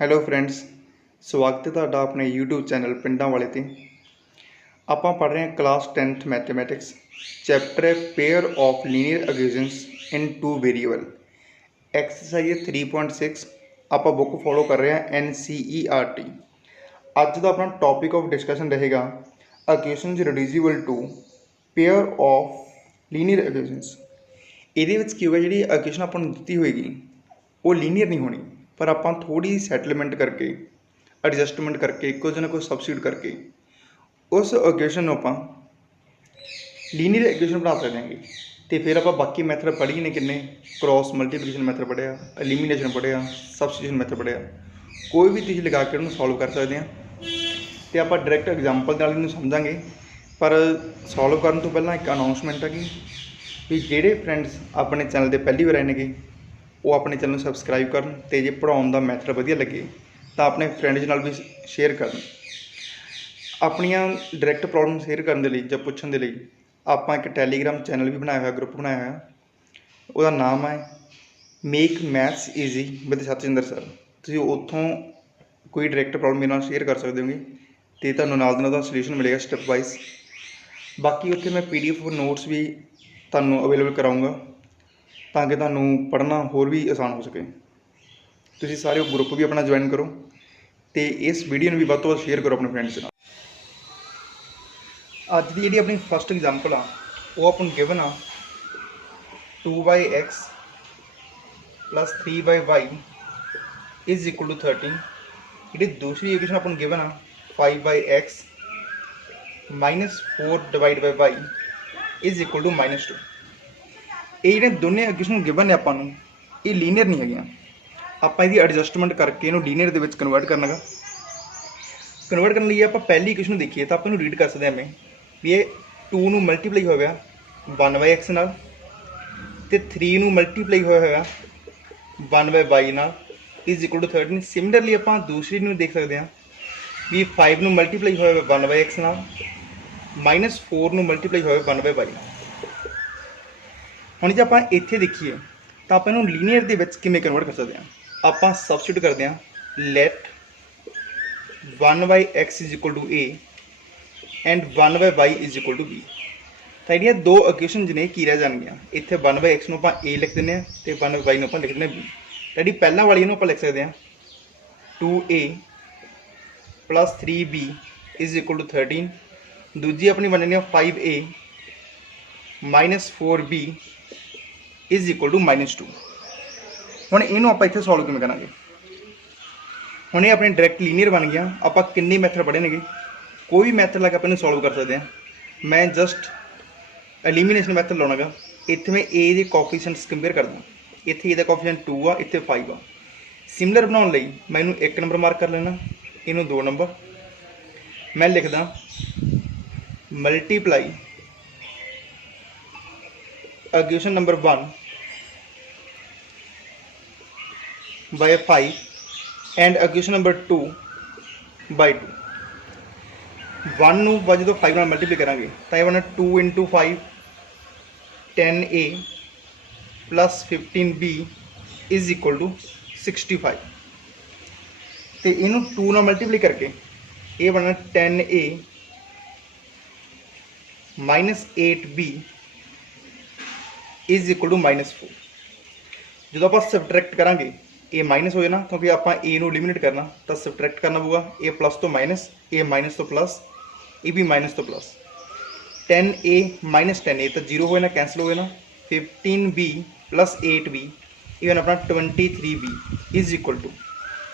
Hello friends, ਸਵਾਗਤ ਹੈ ਤੁਹਾਡਾ ਆਪਣੇ YouTube ਚੈਨਲ ਪਿੰਡਾਂ ਵਾਲੇ 'ਤੇ। ਆਪਾਂ ਪੜ੍ਹ ਰਹੇ ਹਾਂ ਕਲਾਸ 10th ਮੈਥਮੈਟਿਕਸ, ਚੈਪਟਰ ਹੈ pair of linear equations in two variable, exercise 3.6। ਆਪਾਂ ਬੁੱਕ ਫੋਲੋ ਕਰ ਰਹੇ ਹਾਂ NCERT। ਅੱਜ ਦਾ ਆਪਣਾ ਟੌਪਿਕ ਆਫ ਡਿਸਕਸ਼ਨ ਰਹੇਗਾ equations reducible to pair of linear equations. ਇਹਦੇ ਵਿੱਚ ਕੀ ਹੋਗਾ, ਜਿਹੜੀ ਇਕੁਏਸ਼ਨ ਆਪਾਂ ਨੂੰ ਦਿੱਤੀ ਹੋਏਗੀ ਉਹ ਲੀਨੀਅਰ ਨਹੀਂ ਹੋਣੀ, ਪਰ ਆਪਾਂ ਥੋੜੀ ਸੈਟਲਮੈਂਟ करके एडजस्टमेंट करके कुछ ना कुछ सबस्टिट्यूट करके उस इक्वेशन ਆਪਾਂ ਲੀਨੀਅਰ ਇਕੁਏਸ਼ਨ ਬਣਾ ਸਕਦੇ ਹਾਂਗੇ। ਤੇ ਫਿਰ ਆਪਾਂ ਬਾਕੀ ਮੈਥਡ ਪੜ੍ਹੀ ਨੇ, ਕਿੰਨੇ ਕ੍ਰੋਸ ਮਲਟੀਪਲੀਕੇਸ਼ਨ ਮੈਥਡ ਪੜ੍ਹਿਆ, ਐਲੀਮੀਨੇਸ਼ਨ ਪੜ੍ਹਿਆ, ਸਬਸਟੀਟਿਊਸ਼ਨ ਮੈਥਡ ਪੜ੍ਹਿਆ। ਕੋਈ ਵੀ ਤੁਸੀਂ ਲਗਾ ਕੇ ਉਹਨੂੰ ਸੋਲਵ ਕਰ ਸਕਦੇ ਹਾਂ। ਤੇ ਆਪਾਂ ਡਾਇਰੈਕਟ ਐਗਜ਼ਾਮਪਲ ਨਾਲ ਇਹਨੂੰ ਸਮਝਾਂਗੇ, ਪਰ ਸੋਲਵ ਕਰਨ ਤੋਂ ਪਹਿਲਾਂ ਇੱਕ ਅਨਾਉਂਸਮੈਂਟ ਹੈਗੀ ਵੀ ਜਿਹੜੇ ਫਰੈਂਡਸ ਆਪਣੇ ਚੈਨਲ 'ਤੇ ਪਹਿਲੀ ਵਾਰ ਆਏ ਨੇਗੇ ਉਹ ਆਪਣੇ ਚੈਨਲ ਨੂੰ ਸਬਸਕ੍ਰਾਈਬ ਕਰਨ, ਅਤੇ ਜੇ ਪੜ੍ਹਾਉਣ ਦਾ ਮੈਥਡ ਵਧੀਆ ਲੱਗੇ ਤਾਂ ਆਪਣੇ ਫਰੈਂਡਸ ਨਾਲ ਵੀ ਸ਼ੇਅਰ ਕਰਨ। ਆਪਣੀਆਂ ਡਾਇਰੈਕਟ ਪ੍ਰੋਬਲਮ ਸ਼ੇਅਰ ਕਰਨ ਦੇ ਲਈ ਜਾਂ ਪੁੱਛਣ ਦੇ ਲਈ ਆਪਾਂ ਇੱਕ ਟੈਲੀਗ੍ਰਾਮ ਚੈਨਲ ਵੀ ਬਣਾਇਆ ਹੋਇਆ, ਗਰੁੱਪ ਬਣਾਇਆ ਹੋਇਆ। ਉਹਦਾ ਨਾਮ ਹੈ make maths easy with Satinder sir. ਤੁਸੀਂ ਉੱਥੋਂ ਕੋਈ ਡਾਇਰੈਕਟ ਪ੍ਰੋਬਲਮ ਮੇਰੇ ਨਾਲ ਸ਼ੇਅਰ ਕਰ ਸਕਦੇ ਹੋਗੇ ਅਤੇ ਤੁਹਾਨੂੰ ਨਾਲ ਦੀ ਨਾਲ ਉਹਦਾ ਸੋਲਿਊਸ਼ਨ ਮਿਲੇਗਾ ਸਟੈਪ ਵਾਈਜ਼। ਬਾਕੀ ਉੱਥੇ ਮੈਂ PDF ਨੋਟਸ ਵੀ ਤੁਹਾਨੂੰ ਅਵੇਲੇਬਲ ਕਰਾਊਂਗਾ ਤਾਂ ਕਿ ਤੁਹਾਨੂੰ ਪੜ੍ਹਨਾ ਹੋਰ ਵੀ ਆਸਾਨ ਹੋ ਸਕੇ। ਤੁਸੀਂ ਸਾਰੇ ਉਹ ਗਰੁੱਪ ਵੀ ਆਪਣਾ ਜੁਆਇਨ ਕਰੋ ਅਤੇ ਇਸ ਵੀਡੀਓ ਨੂੰ ਵੀ ਵੱਧ ਤੋਂ ਵੱਧ ਸ਼ੇਅਰ ਕਰੋ ਆਪਣੇ ਫਰੈਂਡਸ ਨਾਲ। ਅੱਜ ਦੀ ਜਿਹੜੀ ਆਪਣੀ ਫਸਟ ਐਗਜ਼ਾਮਪਲ ਆ ਉਹ ਆਪਾਂ ਨੂੰ ਗਿਵਨ ਆ 2x plus 3y is equal to 13। ਜਿਹੜੀ ਦੂਸਰੀ ਇਕੁਏਸ਼ਨ ਆਪਾਂ ਨੂੰ ਗਿਵਨ ਆ 5x minus 4 divided by y is equal to -2। ਇਹ ਜਿਹੜੇ ਦੋਨੇ ਇਕੁਏਸ਼ਨ ਗਿਵਨ ਨੇ ਆਪਾਂ ਨੂੰ, ਇਹ ਲੀਨੀਅਰ ਨਹੀਂ ਹੈਗੀਆਂ। ਆਪਾਂ ਇਹਦੀ ਐਡਜਸਟਮੈਂਟ ਕਰਕੇ ਇਹਨੂੰ ਲੀਨੀਅਰ ਦੇ ਵਿੱਚ ਕਨਵਰਟ ਕਰਨਾ ਗਾ। ਕਨਵਰਟ ਕਰਨ ਲਈ ਆਪਾਂ ਪਹਿਲੀ ਇਕੁਏਸ਼ਨ ਨੂੰ ਦੇਖੀਏ ਤਾਂ ਆਪਾਂ ਇਹਨੂੰ ਰੀਡ ਕਰ ਸਕਦੇ ਹਾਂ ਐਵੇਂ ਵੀ ਇਹ 2 ਨੂੰ ਮਲਟੀਪਲਾਈ ਹੋਇਆ ਹੋਇਆ 1/x ਨਾਲ, ਅਤੇ 3 ਨੂੰ ਮਲਟੀਪਲਾਈ ਹੋਇਆ ਹੋਇਆ 1/y ਨਾਲ ਇਜ਼ ਇਕੁਅਲ ਟੂ 13। ਸਿਮਿਲਰਲੀ ਆਪਾਂ ਦੂਸਰੀ ਨੂੰ ਦੇਖ ਸਕਦੇ ਹਾਂ ਵੀ 5 ਨੂੰ ਮਲਟੀਪਲਾਈ ਹੋਇਆ ਹੋਇਆ 1/x ਨਾਲ, -4 ਨੂੰ ਮਲਟੀਪਲਾਈ ਹੋਇਆ 1/y ਨਾਲ। ਹੁਣ ਜੇ ਆਪਾਂ ਇੱਥੇ ਦੇਖੀਏ ਤਾਂ ਆਪਾਂ ਇਹਨੂੰ ਲੀਨੀਅਰ ਦੇ ਵਿੱਚ ਕਿਵੇਂ ਕਨਵਰਟ ਕਰ ਸਕਦੇ ਹਾਂ। ਆਪਾਂ ਸਬਸਟੀਟਿਊਟ ਕਰਦੇ ਹਾਂ, let 1/x is equal to a and 1/y is equal to b। ਤਾਂ ਜਿਹੜੀਆਂ ਦੋ ਇਕੁਏਸ਼ਨ ਨੇ ਕੀ ਰਹਿ ਜਾਣਗੀਆਂ, ਇੱਥੇ 1/x ਨੂੰ ਆਪਾਂ a ਲਿਖ ਦਿੰਦੇ ਹਾਂ ਅਤੇ 1/y ਨੂੰ ਆਪਾਂ ਲਿਖ ਦਿੰਦੇ ਹਾਂ b। ਜਿਹੜੀ ਪਹਿਲਾਂ ਵਾਲੀ ਇਹਨੂੰ ਆਪਾਂ ਲਿਖ ਸਕਦੇ ਹਾਂ 2a plus 3b is equal to 13। ਦੂਜੀ ਆਪਣੀ ਬਣ ਜਾਣੀ ਆ 5a minus 4b is equal to -2। ਹੁਣ ਇਹਨੂੰ ਆਪਾਂ ਇੱਥੇ ਸੋਲਵ ਕਿਵੇਂ ਕਰਾਂਗੇ। ਹੁਣ ਇਹ ਆਪਣੀ ਡਾਇਰੈਕਟ ਲੀਨੀਅਰ ਬਣ ਗਿਆ। ਆਪਾਂ ਕਿੰਨੇ ਮੈਥਡ ਪੜ੍ਹੇ ਨੇਗੇ, ਕੋਈ ਵੀ ਮੈਥਡ ਲਾ ਕੇ ਆਪਾਂ ਇਹਨੂੰ ਸੋਲਵ ਕਰ ਸਕਦੇ ਹਾਂ। ਮੈਂ ਜਸਟ ਐਲੀਮੀਨੇਸ਼ਨ ਮੈਥਡ ਲਾਉਣਾ ਗਾ। ਇੱਥੇ ਮੈਂ a ਦੇ ਕੋਫੀਸ਼ੀਐਂਟਸ ਕੰਪੇਅਰ ਕਰਦਾ। ਇੱਥੇ a ਦਾ ਕੋਫੀਸ਼ੀਐਂਟ 2 ਆ, ਇੱਥੇ 5 ਆ। ਸਿਮਿਲਰ ਬਣਾਉਣ ਲਈ ਮੈਂ ਇਹਨੂੰ 1 ਨੰਬਰ ਮਾਰਕ ਕਰ ਲੈਣਾ, ਇਹਨੂੰ 2 ਨੰਬਰ। ਮੈਂ ਲਿਖਦਾ multiply equation number 1 by 5 and equation number 2 by 2। 1 ਨੂੰ ਜਦੋਂ 5 ਨਾਲ ਮਲਟੀਪਲਾਈ ਕਰਾਂਗੇ ਤਾਂ ਇਹ ਬਣਨਾ 2 × 5 10a plus 15b is equal to 65। ਤੇ ਇਹਨੂੰ 2 ਨਾਲ ਮਲਟੀਪਲਾਈ ਕਰਕੇ ਇਹ ਬਣਨਾ 10a minus 8b is equal to -4। ਜਦੋਂ ਆਪਾਂ ਸਬਟਰੈਕਟ ਕਰਾਂਗੇ ਇਹ ਮਾਈਨਸ ਹੋ ਜਾਣਾ, ਕਿਉਂਕਿ ਆਪਾਂ a ਨੂੰ ਐਲੀਮੀਨੇਟ ਕਰਨਾ ਤਾਂ ਸਬਟਰੈਕਟ ਕਰਨਾ ਪਊਗਾ। a ਪਲੱਸ ਤੋਂ ਮਾਈਨਸ, a ਮਾਈਨਸ ਤੋਂ ਪਲੱਸ, ਇਹ ਵੀ ਮਾਈਨਸ ਤੋਂ ਪਲੱਸ। 10a minus 10a ਤਾਂ 0 ਹੋ ਜਾਣਾ, ਕੈਂਸਲ ਹੋ ਜਾਣਾ। 15b plus 8b ਇਹ ਹੋਣਾ ਆਪਣਾ 23b is equal to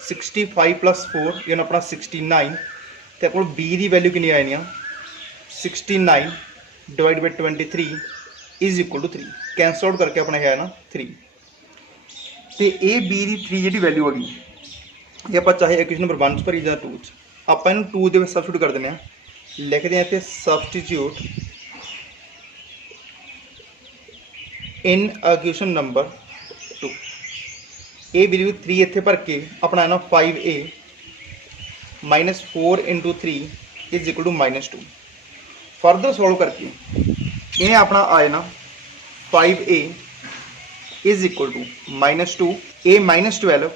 65 plus 4 ਇਹ ਹੋਣਾ ਆਪਣਾ 69। ਅਤੇ ਕੋਲ b ਦੀ ਵੈਲਿਊ ਕਿੰਨੀ ਆ ਜਾਣੀ ਆ 69 divide by 23 is equal to 3। Cancel out ਕਰਕੇ ਆਪਣਾ ਇਹ ਆਇਆ ਨਾ 3। ਅਤੇ ਇਹ b ਦੀ 3 ਜਿਹੜੀ ਵੈਲਿਊ ਹੈਗੀ ਇਹ ਆਪਾਂ ਚਾਹੇ ਇਕੁਏਸ਼ਨ ਨੰਬਰ 1 'ਚ ਭਰੀ ਜਾਂ 2 'ਚ, ਆਪਾਂ ਇਹਨੂੰ 2 ਦੇ ਵਿੱਚ ਸਬਸਟੀਟਿਊਟ ਕਰ ਦਿੰਦੇ ਹਾਂ। ਲਿਖਦੇ ਹਾਂ ਇੱਥੇ ਸਬਸਟੀਟਿਊਟ ਇਨ ਇਕੁਏਸ਼ਨ ਨੰਬਰ 2। ਇਹ ਵੈਲਿਊ 3 ਇੱਥੇ ਭਰ ਕੇ ਆਪਣਾ ਨਾ 5a minus 4 × 3 is equal to -2। Further solve ਕਰਕੇ ਇਹ ਆਪਣਾ ਆਏ ਨਾ 5a is equal to -2, a minus 12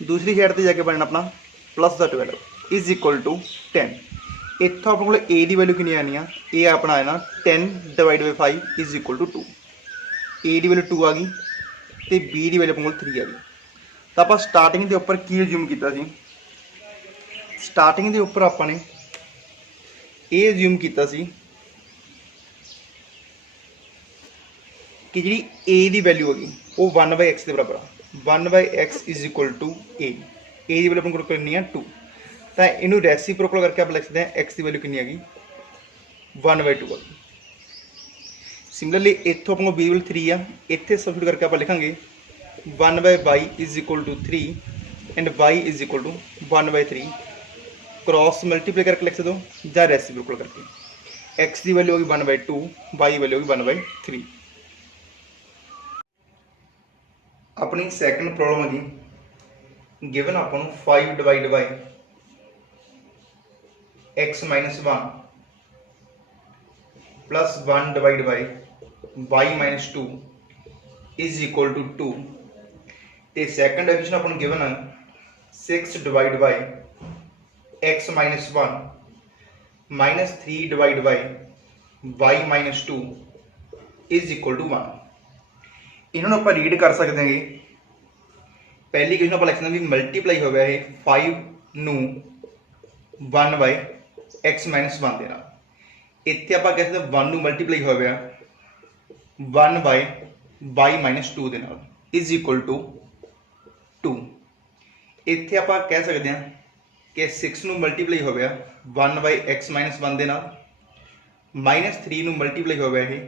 दूसरी साइड पर जाके बनना अपना plus the 12 is equal to 10। इतों अपने को ए की वैल्यू कितनी आनी आ, ए अपना आना 10 divide by 5 is equal to 2। A की वैल्यू 2 आ गई तो बी की वैल्यू अपने को 3 आ गई। तो आप स्टार्टिंग के उपर की अज्यूम किया सी, स्टार्टिंग के उपर आपने ये अज्यूम किया सी कि जी ए की वैल्यू होगी वो 1/x के बराबर आ, 1/x is equal to A की वैल्यू अपने को करनी है 2। तो इनू रेसिप्रोकल करके आप लिख सकते हैं एक्स की वैल्यू कितनी आ गई 1/2 आ गई। सिमिलरली इतों अपने बी वैल्यू 3 आ, इतने सबस्टिट्यूट करके आप लिखेंगे 1/y is equal to 3 and y is equal to 1/3। Cross multiply करके लिख सकते हो या रेसिप्रोकल करके। एक्स की वैल्यू होगी 1/2, y की वैल्यू होगी 1/3। अपनी सैकेंड प्रॉब्लम है गिवन अपन 5 divide by x minus 1 plus 1 divide by y minus 2 is equal to 2। तो सैकेंड इक्वेशन अपन गिवन है 6 divide by x minus 1 minus 3 divide by y minus 2 is equal to 1। इन्होंने आप read कर सकते हैं। पहली इक्वेशन आप लिख सकते भी मल्टीप्लाई हो गया है 5 नू 1/x माइनस 1 देना। इतने आप कह सकते 1 नू मल्टीप्लाई हो गया 1/y माइनस 2 देना इज इक्वल टू 2। इतने आप कह सकते हैं कि 6 नू मल्टीप्लाई हो गया 1/x माइनस 1 देना, माइनस 3 नू मल्टीप्लाई हो गया है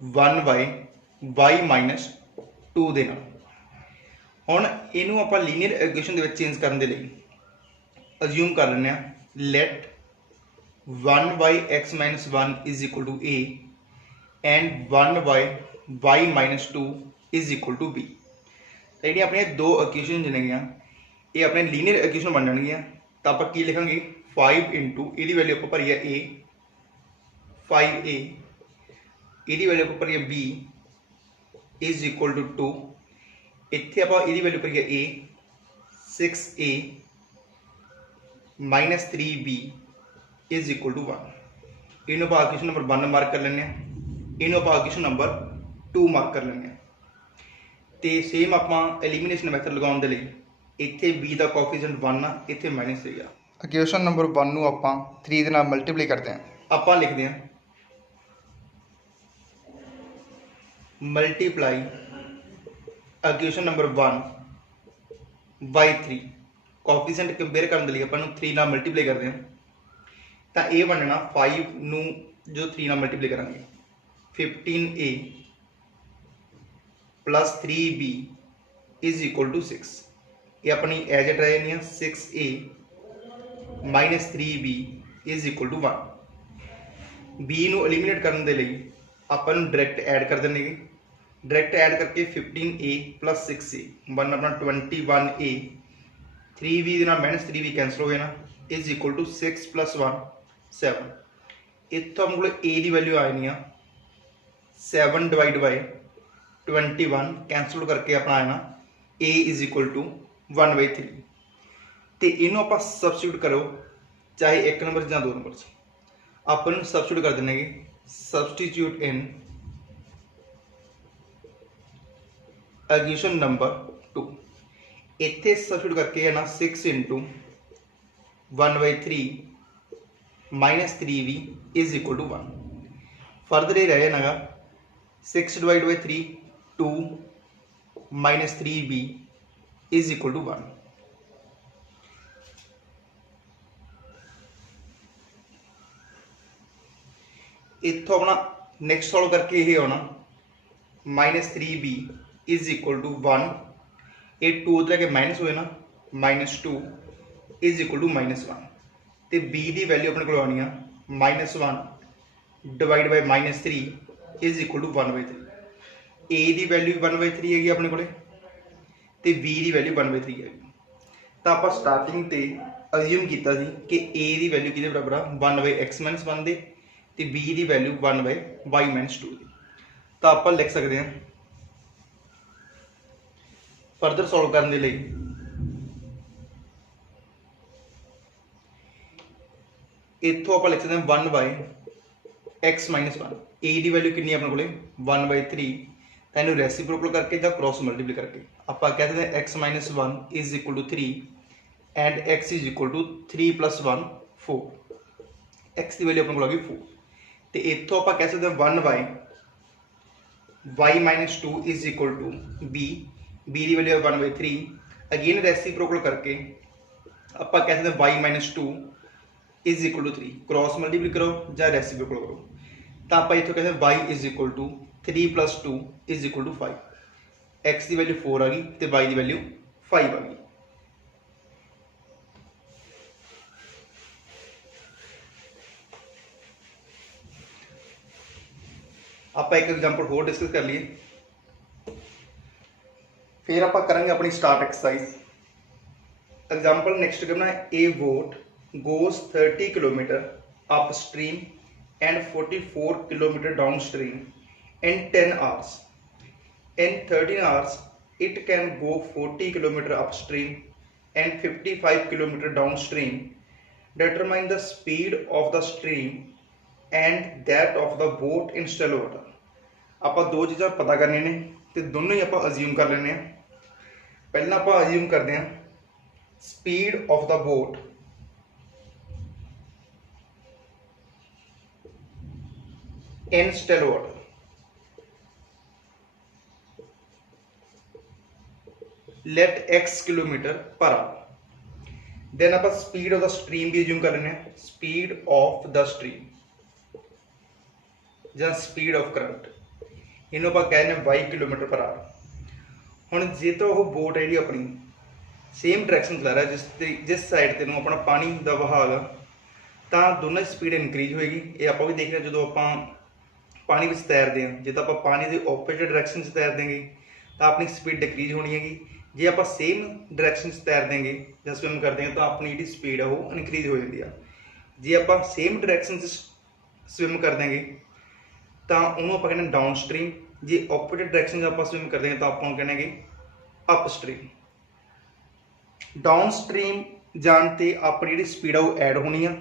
1/y माइनस 2 देना। हुण इनू आप लीनियर इक्वेशन के चेंज करने के लिए अज्यूम कर लें let 1/x minus 1 is equal to a and 1/y minus 2 is equal to b. तो जी अपनी दो इक्वेशन जिन्हें ये अपने लीनियर इक्वेशन बन जाएगी। तो आप की लिखेंगे 5 इंटू ये वैल्यू आप भरी है ए 5a, ये वैल्यू आप भरी है बी इज इक्वल टू 2। इतने आप ये वैल्यू भरी है ए 6a minus 3b is equal to 1। इनू आप इक्वेशन नंबर 1 मार्क कर लें, इनू आप इक्वेशन नंबर 2 मार्क कर लें। तो सेम आप एलिमिनेशन मैथड लगाने के लिए इतने b का कोफिशिएंट 1 आ, इतने माइनस 3 आ। इक्वेशन नंबर 1 नू आप 3 के नाल मल्टीप्लाई करते हैं। आप लिखते हैं multiply equation number 1 by 3। Coefficient compare करने के लिए अपन 3 नाल मल्टीप्लाई करते हैं। तो ये बनना 5 नू जो 3 नाल मल्टीप्लाई करेंगे 15a plus 3b is equal to 6। ये अपनी एज इट रह जानी है 6a minus 3b is equal to 1। b नू एलिमिनेट करने के लिए अपन डायरैक्ट ऐड कर देंगे। डायरैक्ट ऐड करके 15a प्लस 6a बन अपना 21a, 3b minus 3b cancel हो गया ना इज इक्वल टू 6 प्लस 1 7। इतों अपने को a की वैल्यू आ जानी 7 डिवाइड बाई 21 कैंसल करके अपना आना a इज इक्वल टू 1/3। तो इनू आप सबस्टिट्यूट करो चाहे 1 नंबर या 2 नंबर से अपन सबस्टिट्यूट कर देंगे। Substitute in equation number 2। इतने सबस्टिट्यूट करके है ना 6 into 1/3 minus 3b is equal to 1। Further ये रहे ना 6 divide by 3 2 minus 3b is equal to 1। इतों अपना नेक्स्ट सॉल्व करके ये होना minus 3b is equal to 1। ये 2 लगे माइनस हुए ना minus 2 is equal to minus 1। तो b की वैल्यू अपने को आनी है minus 1 divide by minus 3 is equal to 1/3। a की वैल्यू 1/3 हैगी अपने को, तो b की वैल्यू 1/3 है। तो आप स्टार्टिंग से अज्यूम किया कि a की वैल्यू कि बराबर आ 1/x माइनस 1 दे, तो b की वैल्यू 1/y माइनस 2 दी। तो आप लिख सकते हैं फर्दर सॉल्व करने के लिए इत्थों आप लिख सकते हैं 1/x माइनस 1। ए की वैल्यू कितनी अपने को 1/3, तो इन्हू रेसिप्रोकल करके या क्रॉस मल्टीप्लाई करके आप कह सकते हैं x minus 1 is equal to 3 and x is equal to 3 + 1 4। x की वैल्यू अपने को आ गई 4। तो इत्थों आप कह सकते हैं 1/y minus 2 is equal to b की वैल्यू 1/3। अगेन रेसिप्रोकल करके आप कह सकते हैं y minus 2 is equal to 3, cross multiply करो या रेसिप्रोकल करो, तो आप इतों कहते हैं y is equal to 3 + 2 is equal to 5। x की वैल्यू 4 आ गई तो y की वैल्यू 5 आ गई। आप एक एग्जाम्पल होर डिस्कस कर लिए, फिर आप करेंगे अपनी स्टार्ट एक्सरसाइज। एग्जाम्पल नेक्स्ट करना है, ए boat goes 30 kilometre upstream and 44 kilometer downstream in 10 hours. In 13 hours, it can go 40 kilometer upstream and 55 kilometer downstream. Determine the speed of the stream and that of the boat in shallow water. ਆਪਾਂ दो चीज़ां पता करनी ने तो दोनों ही आप assume कर लेने। पहला आप अज्यूम करते हैं speed of the boat in shallow water। Let x kilometre per hour. Then आप स्पीड ऑफ द स्ट्रीम भी अज्यूम कर लेने, स्पीड ऑफ द स्ट्रीम या स्पीड ऑफ करंट, इन्हों आप कहने y किलोमीटर पर आवर। हुण जे तो वह बोट है जी अपनी सेम डायरैक्शन चला रहा है जिस साइड तेन अपना पानी का वहाव है, तो दोनों की स्पीड इनक्रीज होएगी। ये आप भी देख रहे जो आप पानी में तैरते हैं, जो आप पानी के ओपोजिट डायरैक्शन से तैर देंगे तो अपनी स्पीड डिक्रीज होनी हैगी। जे आप सेम डायरैक्शन से तैर देंगे या स्विम करते हैं तो अपनी जी स्पीड है वो इनक्रीज हो जाती है। जे आप सेम डायरैक्शन से स्विम कर देंगे तो उन्होंने आप कहने डाउन स्ट्रीम, जे ओपोजिट डायरैक्शन से आप स्विम करते हैं तो आप कहने अप स्ट्रीम। डाउन स्ट्रीम जाते अपनी जी स्पीड है वो ऐड होनी है,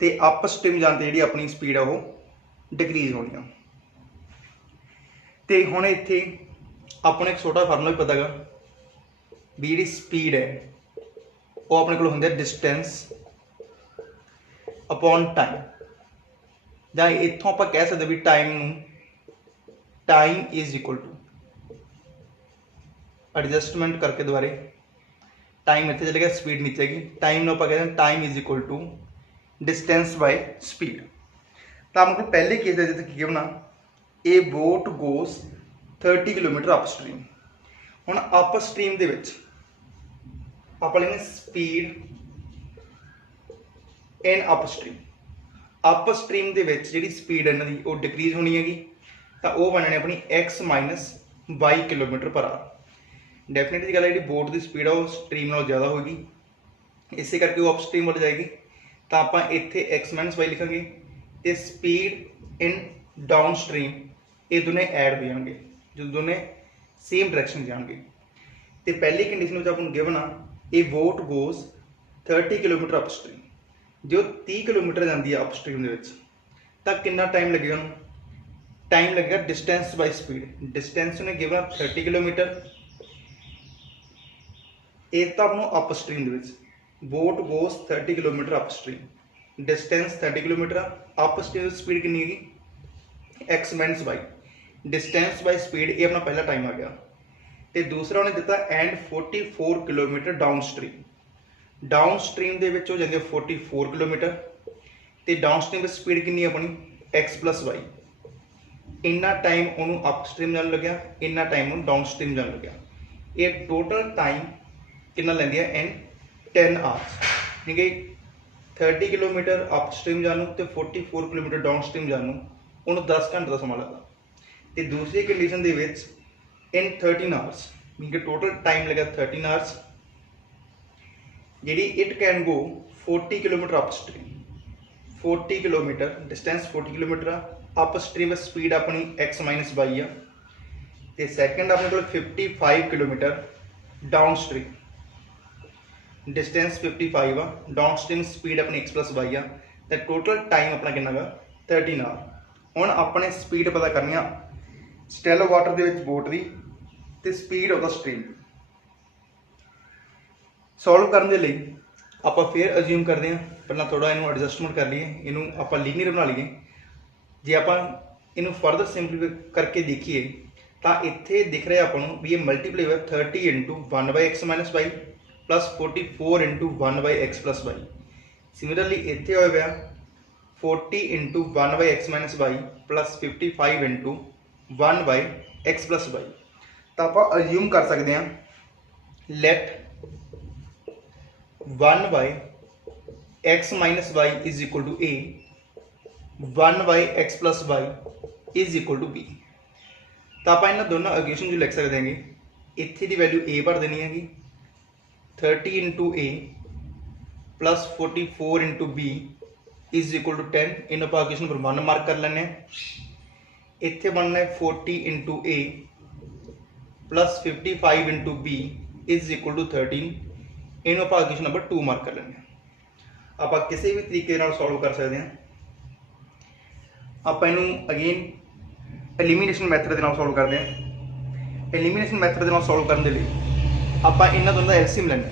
तो अप स्ट्रीम जाते जी अपनी स्पीड है वो डिक्रीज होनी। तो हुण इत्थे अपने एक छोटा फार्मूला भी पता है भी जी स्पीड है वो अपने को होंगे डिस्टेंस अपॉन टाइम, या इत्थों आप कह सकते भी time is equal to adjustment करके दोबारे टाइम इतने चले गया, स्पीड नीचे गई, टाइम आप कहते हैं time is equal to distance by speed. तो आपको पहले केस है जिसे की होना a boat goes 30 kilometre upstream. हुण अपस्ट्रीम दे विच आप लेंगे स्पीड इन अपस्ट्रीम। अपस्ट्रीम दे विच जिहड़ी स्पीड है इन्हां दी वो डिक्रीज होनी हैगी, तो वो बनने अपनी x minus y kilometre per our. Definitely गल जी बोट की स्पीड है वो स्ट्रीम नालों ज़्यादा होगी, इस करके वो अपस्ट्रीम वाल जाएगी। तो आप इत्थे x माइनस y लिखांगे, तो स्पीड इन डाउन स्ट्रीम ये दोनों ऐड हो जाएंगे जो दोनों सेम डायरैक्शन जाएंगे। तो पहली कंडीशन में आपको गिवन आ a boat goes 30 kilometre upstream, जो 30 किलोमीटर जाती है अपस्ट्रीम तो कितना टाइम लगेगा, टाइम लगेगा डिस्टेंस बाय स्पीड। डिस्टेंस ने गिवन 30 किलोमीटर, एक तो आपको upstream boat goes 30 kilometre upstream, distance 30 kilometre, upstream speed कितनी है x minus y, distance by speed ये अपना पहला टाइम आ गया। तो दूसरा उन्हें दिता and 44 kilometre down stream. Down stream के हो जाती है 44 किलोमीटर, तो डाउन स्ट्रीम स्पीड कितनी अपनी x प्लस वाई। इन्ना टाइम उन्होंने अपस्ट्रीम जान लग्या, इन्ना टाइम उन्होंने डाउन स्ट्रीम जान लग्या। ये टोटल टाइम कितना लेंदी है इन 10 आवर्स, ठीक है। 30 किलोमीटर अपस्ट्रीम जानू तो 44 किलोमीटर डाउन स्ट्रीम जानू उन्होंने 10 घंटे का समा लगा। तो दूसरी कंडीशन के इन 13 आवर्स मीन कि टोटल टाइम लगा 13 आवर्स, जी it can go 40 kilometre upstream, 40 kilometre distance 40 kilometre upstream speed अपनी x माइनस वाई आ। तो सैकेंड अपने को 55 किलोमीटर डाउन स्ट्रीम, डिस्टेंस 55 आ, डाउन स्ट्रीम स्पीड अपनी x प्लस वाई आ। तो टोटल टाइम अपना कितना गा 13 आवर। हुण अपने स्पीड पता करनी आ स्टैलो वाटर दे विच बोट दी ते speed of the stream. Solve करने लई आपां फिर अज्यूम करते हैं, पहला थोड़ा इनू एडजस्टमेंट कर लीए, इनू आपां लीनियर बना लीए। जे आपां इनू फर्दर सिंपलीफाई करके देखिए तो इत्थे दिख रहा अपन भी ये मल्टीप्लाई हुआ 30 into 1/x minus y plus 44 into 1/x plus y. Similarly इत्थे होया हुआ 40 into 1/x minus y plus 55 into 1/x plus y. तो आप अज्यूम कर सकते हैं let 1/x minus Y is equal to a, 1/x plus Y is equal to b. तो आप इन्होंने दोनों इक्वेशन जो लिख सकते हैं, इत्थे की वैल्यू ए भर देनी है 30 into A plus 44 into b is equal to 10। इन आप इक्वेशन नंबर 1 मार्क कर लें। इत्थे बनना है 40 into A plus 55 into b is equal to 13। इन आप इक्वेशन नंबर 2 मार्क कर लें। आप किसी भी तरीके सॉल्व कर सकते हैं। आप इनू अगेन एलिमीनेशन मैथड के सॉल्व करते हैं। एलिमीनेशन मैथड के सॉल्व करने के लिए आप इन्होंने दोनों का एलसीएम लेना।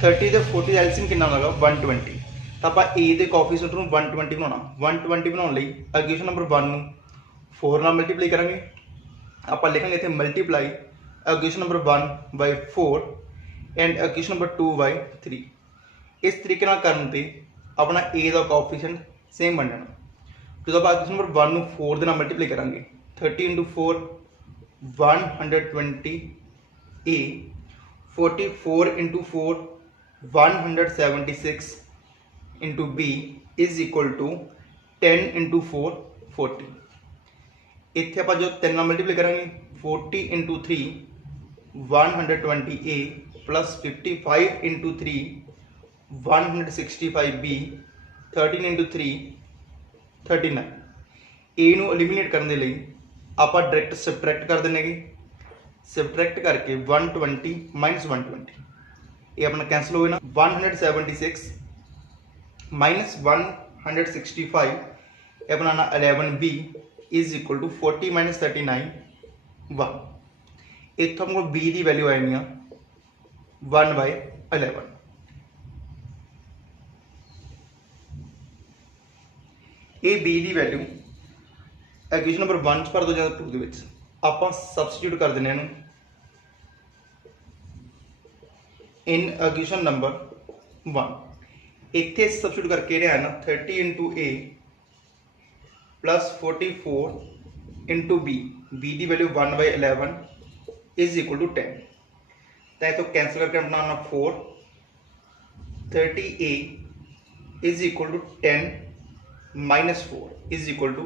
30 तो 40 का एलसीएम कितना होगा 120। तो आप ए के कोफिशिएंट को 120 बनाना। 120 बनाने इक्वेशन नंबर 1 में 4 नाल मल्टीप्लाई करेंगे। आप लिखेंगे इतने multiply equation number 1/4 and equation number 2/3। इस तरीके करने अपना ए का कोफिशिएंट सेम बन जाना। जो आप इक्वेशन नंबर 1 में 4 के मल्टीप्लाई करेंगे 30 into 4 120 a, 44 into 4 176 into b is equal to 10 into 4 40। इतने आप जो 3 मल्टीप्लाई करेंगे 40 into 3 120 a plus 55 into 3 165 b 13 into 3 39। A नू एलिमिनेट करने के लिए आप डायरैक्ट सबट्रैक्ट कर देंगे। सबट्रैक्ट करके 120 माइनस 120 ये अपना कैंसल हो गया। 176 माइनस 165 ये अपना 11b is equal to 40 minus 39 1। इतों हमको b की वैल्यू आई 1/11। ये b की वैल्यू इक्वेशन नंबर 1 भर दो या 2 के आप सबस्टिट्यूट कर देने इन इक्वेशन नंबर 1। इतने सबस्टिट्यूट करके रहा है ना 30 इंटू ए प्लस 44 इंटू बी की वैल्यू 1/11 इज इक्वल टू 10। तो कैंसिल करके बनाना 4 30 A is equal to 10 minus 4 is equal to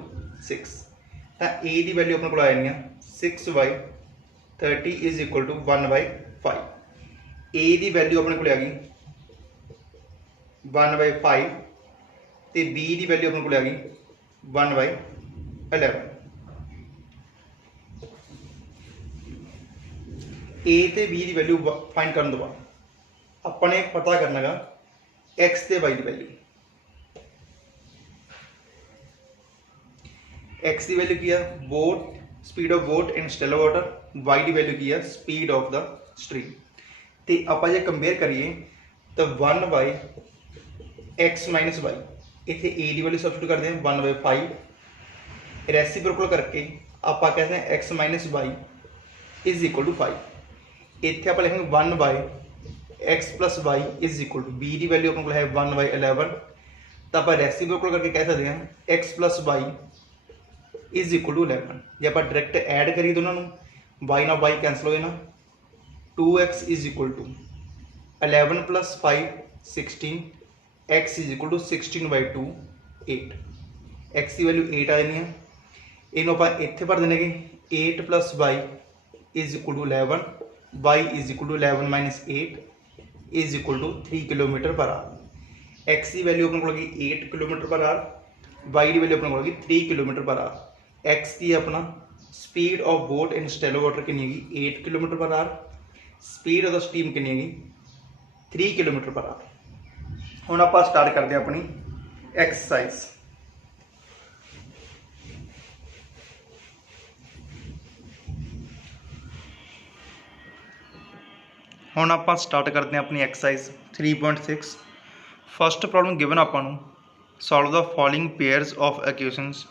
6। तो ए की वैल्यू अपने को आ जानी है 6/30 इज इक्वल टू 1/5। ए की वैल्यू अपने को आ गई 1/5 तो बी की वैल्यू अपने को आ गई 1/11। ए तो बी की वैल्यू फाइंड करने तो बाद अपने पता करना गा एक्स ते वाई की वैल्यू। एक्स की वैल्यू की है boat speed of boat in still water, y की वैल्यू की है स्पीड ऑफ द स्ट्रीम। तो आप जो कंपेयर करिए तो 1/x माइनस वाई इतने ए की वैल्यू सब्सिट्यूट करते हैं 1/5 रेसिप्रोकल करके आप कहते हैं x minus Y is equal to 5। इतने आप लिखेंगे 1/x plus Y is equal to b की वैल्यू अपने को है 1/11। तो आप रेसिप्रोकल करके कह सकते हैं x plus Y is equal to 11। जो आप डायरैक्ट ऐड करिए दोनों वाई ना वाई कैंसल हो जाना 2x is equal to 11 plus 5 16 x is equal to 16/2 8। x की वैल्यू 8 आ जानी है। इनू आप इतने भर देंगे 8 plus Y is equal to 11 y is equal to 11 minus 8 is equal to 3 kilometre per hour. x की वैल्यू अपने को लगी 8 किलोमीटर पर आवर, वाई की वैल्यू अपने को लगी 3 किलोमीटर पर आवर। x की अपना speed of boat in still water कितनी है 8 kilometre per our, speed of the steam कितनी है 3 किलोमीटर पर आवर। हम आप स्टार्ट करते हैं अपनी एक्सरसाइज। ਹੁਣ ਆਪਾਂ ਸਟਾਰਟ ਕਰਦੇ ਹਾਂ ਆਪਣੀ ਐਕਸਰਸਾइज 3.6। ਫਸਟ ਪ੍ਰੋਬਲਮ ਗਿਵਨ ਆਪਾਂ ਨੂੰ solve the following pairs of equations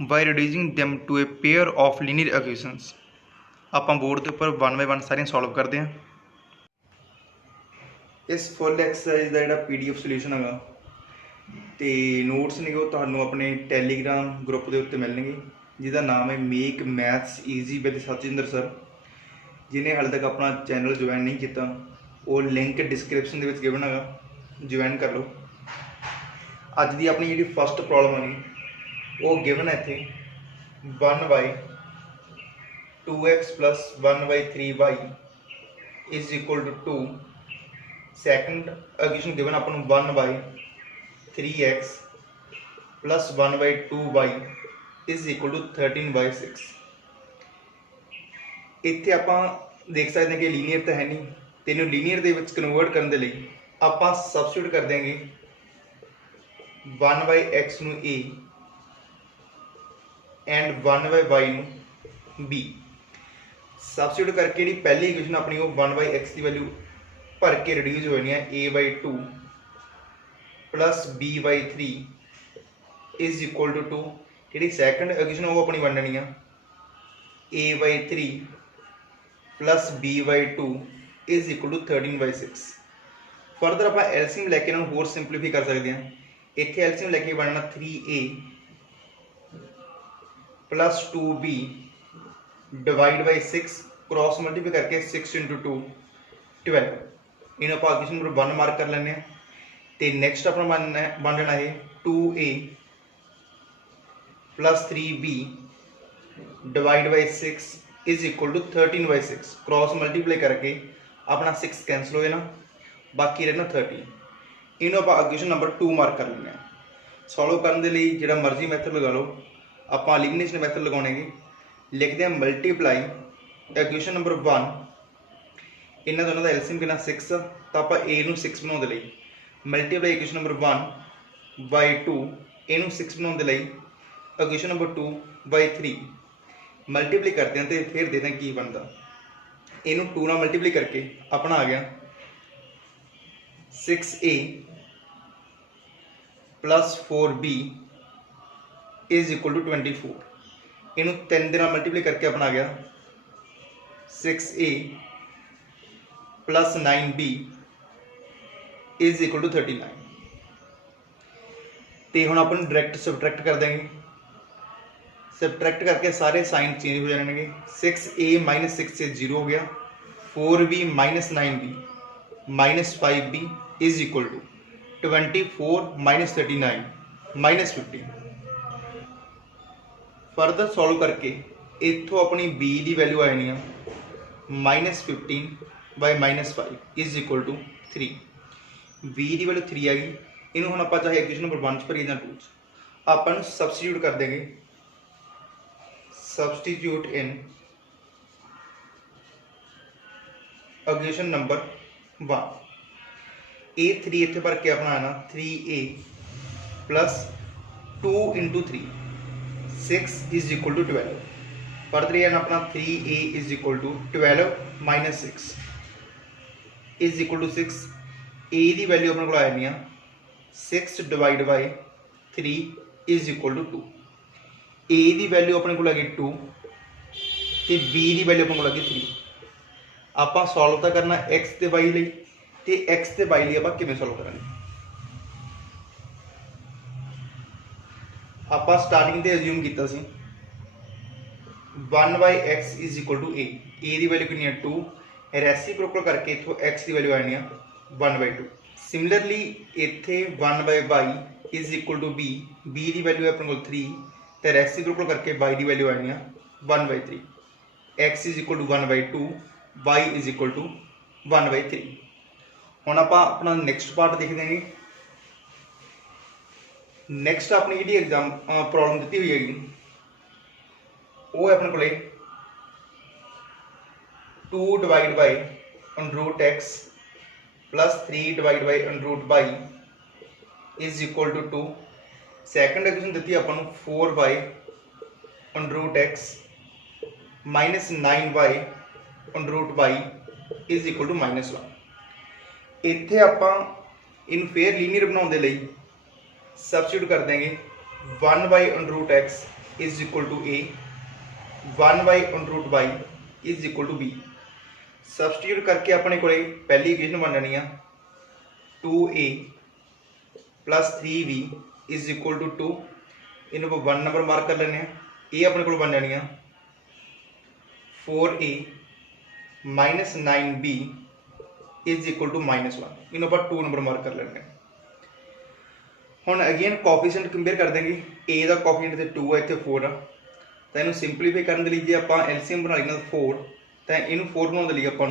by reducing them to a pair of linear equations। ਆਪਾਂ ਬੋਰਡ ਦੇ ਉੱਪਰ 1 ਬਾਈ 1 ਸਾਰੀਆਂ ਸੋਲਵ ਕਰਦੇ ਹਾਂ। ਇਸ ਫੁੱਲ ਐਕਸਰਸਾइज ਦਾ ਜਿਹੜਾ PDF ਸੋਲੂਸ਼ਨ ਹੈਗਾ ਤੇ ਨੋਟਸ ਨੇ ਉਹ ਤੁਹਾਨੂੰ ਆਪਣੇ ਟੈਲੀਗ੍ਰਾਮ ਗਰੁੱਪ ਦੇ ਉੱਤੇ ਮਿਲਣਗੇ, ਜਿਹਦਾ ਨਾਮ ਹੈ make maths easy with Satinder sir. ਜਿਹਨੇ ਹਾਲੇ ਤੱਕ ਆਪਣਾ ਚੈਨਲ ਜੁਆਇਨ ਨਹੀਂ ਕੀਤਾ, ਉਹ ਲਿੰਕ ਡਿਸਕ੍ਰਿਪਸ਼ਨ ਦੇ ਵਿੱਚ ਗਿਵਨ ਹੈਗਾ, ਜੁਆਇਨ ਕਰ ਲਓ। ਅੱਜ ਦੀ ਆਪਣੀ ਜਿਹੜੀ ਫਸਟ ਪ੍ਰੋਬਲਮ ਹੈਗੀ ਉਹ ਗਿਵਨ ਹੈ ਇੱਥੇ 1/2x + 1/3y is equal to 2। Second equation given ਆਪਾਂ ਨੂੰ 1/3x + 1/2y is equal to 13/6। ਇੱਥੇ ਆਪਾਂ ਦੇਖ ਸਕਦੇ ਹਾਂ ਕਿ ਲੀਨੀਅਰ ਤਾਂ ਹੈ ਨਹੀਂ, ਤੇ ਇਹਨੂੰ ਲੀਨੀਅਰ ਦੇ ਵਿੱਚ ਕਨਵਰਟ ਕਰਨ ਦੇ ਲਈ ਆਪਾਂ ਸਬਸਟੀਟਿਊਟ ਕਰ ਦਿਆਂਗੇ 1/x ਨੂੰ a ਐਂਡ 1/y ਨੂੰ b। ਸਬਸਟੀਟਿਊਟ ਕਰਕੇ ਜਿਹੜੀ ਪਹਿਲੀ ਇਕੁਏਸ਼ਨ ਆਪਣੀ ਉਹ 1/x ਦੀ ਵੈਲਿਊ ਭਰ ਕੇ ਰਿਡਿਊਸ ਹੋ ਜਾਣੀ ਹੈ a/2 + b/3 is equal to 2। ਜਿਹੜੀ ਸੈਕੰਡ ਇਕੁਏਸ਼ਨ ਉਹ ਆਪਣੀ ਬਣ ਜਾਣੀ ਆ a/3 + b/2 is equal to 13/6। Further ਆਪਾਂ ਐਲਸੀਐਮ ਲੈ ਕੇ ਇਹਨਾਂ ਨੂੰ ਹੋਰ ਸਿੰਪਲੀਫਾਈ ਕਰ ਸਕਦੇ ਹਾਂ। ਇੱਥੇ ਐਲਸੀਐਮ ਲੈ ਕੇ ਬਣਨਾ 3a + 2b / 6 ਕ੍ਰੋਸ ਮਲਟੀਪਲਾਈ ਕਰਕੇ 6 × 2 12। ਇਹਨੂੰ ਆਪਾਂ ਇਕੁਏਸ਼ਨ ਨੰਬਰ 1 ਮਾਰਕ ਕਰ ਲੈਂਦੇ ਹਾਂ। ਤੇ ਨੈਕਸਟ ਆਪਣਾ ਬਣ ਜਾਣਾ ਹੈ 2a + 3b / 6 is equal to 13/6। Cross multiply करके अपना 6 कैंसल हो जाना, बाकी रहना 30। इन्हों आप इक्वेशन नंबर 2 मार्क कर लेंगे। सॉल्व करने के लिए जो मर्जी मैथड लगा लो, आप एलिमिनेशन मैथड लगाने लिखते हैं मल्टीप्लाई इक्वेशन नंबर 1 इन्हों दोनों का एलसीएम कितना 6, तो आप ए नू 6 बनाने के लिए मल्टीप्लाई इक्वेशन नंबर 1/2 ए नू 6 बनाने के लिए इक्वेशन नंबर 2/3 मल्टीप्लाई करते हैं तो फिर देखते हैं की बनता। इनू 2 ਨਾਲ मल्टीप्लाई करके अपना आ गया 6a + 4b is equal to 24। इनू 3 ਦੇ ਨਾਲ मल्टीप्लाई करके अपना आ गया 6a + 9b is equal to 39। तो हम अपन डायरैक्ट सबट्रैक्ट कर देंगे। सबट्रैक्ट करके सारे साइन चेंज हो जाएंगे। 6a - 6 से 0 हो गया, 4b - 9b -5b is equal to 24 - 39 -15। Further solve करके इतों अपनी b की वैल्यू आ जानी है -15/- 5 इज इक्वल टू 3। b की वैल्यू 3 आ गई। इनू हम आप चाहे इक्वेशन नंबर 1 च भरीए या 2 च आप सबस्टिट्यूट कर देंगे। substitute in equation number 1 a3 इतने भर के अपना आना 3a + 2 × 3 6 is equal to 12। Further ये अपना 3a is equal to 12 - 6 is equal to 6। a की वैल्यू अपने को आ जानी 6 / 3 इज इक्वल टू 2। a की वैल्यू अपने को लगी 2 तो b की वैल्यू अपने को लगी 3। आप सॉल्व तो करना x ते y लिए, तो x ते y लिए आप किवें सॉल्व करेंगे। आप स्टार्टिंग ते अज्यूम किया 1/x is equal to a की वैल्यू कितनी है 2, रेसिप्रोकल करके इतों x की वैल्यू आनी 1/2। सिमिलरली इत्थे 1/y is equal to b की वैल्यू है अपने को 3, तो रेसिप्रोकल करके y की वैल्यू आनी 1/3। x is equal to 1/2, y is equal to 1/3। हुण आप अपना नैक्सट पार्ट देख देंगे। नैक्सट अपनी जी एग्जाम प्रॉब्लम दी हुई हैगी वो है अपने को 2 / √x + 3 / √y is equal to 2 second equation दी अपन 4y under root x minus 9y under root y is equal to -1। इत्थे आपां इन फेयर लीनियर बनाने लई सबस्टिट्यूट कर देंगे 1y under root x is equal to a, 1y under root y is equal to b। Substitute करके अपने को पहली इक्वेशन बन जानी है 2a plus 3b is equal to 2। इन्हों 1 नंबर मार्क कर लेने। ये अपने को बन जानी है 4a minus 9b is equal to -1। इन्हों आप 2 नंबर मार्क कर लेने। हुण अगेन कोफिशिएंट कंपेयर कर देंगे। ए का कोफिशिएंट इतने 2 है, इतने 4 है, तो इन्हू सिंपलीफाई करने के लिए जो आप एलसीएम बना लेना 4, तो इन 4 बनाने के लिए आपको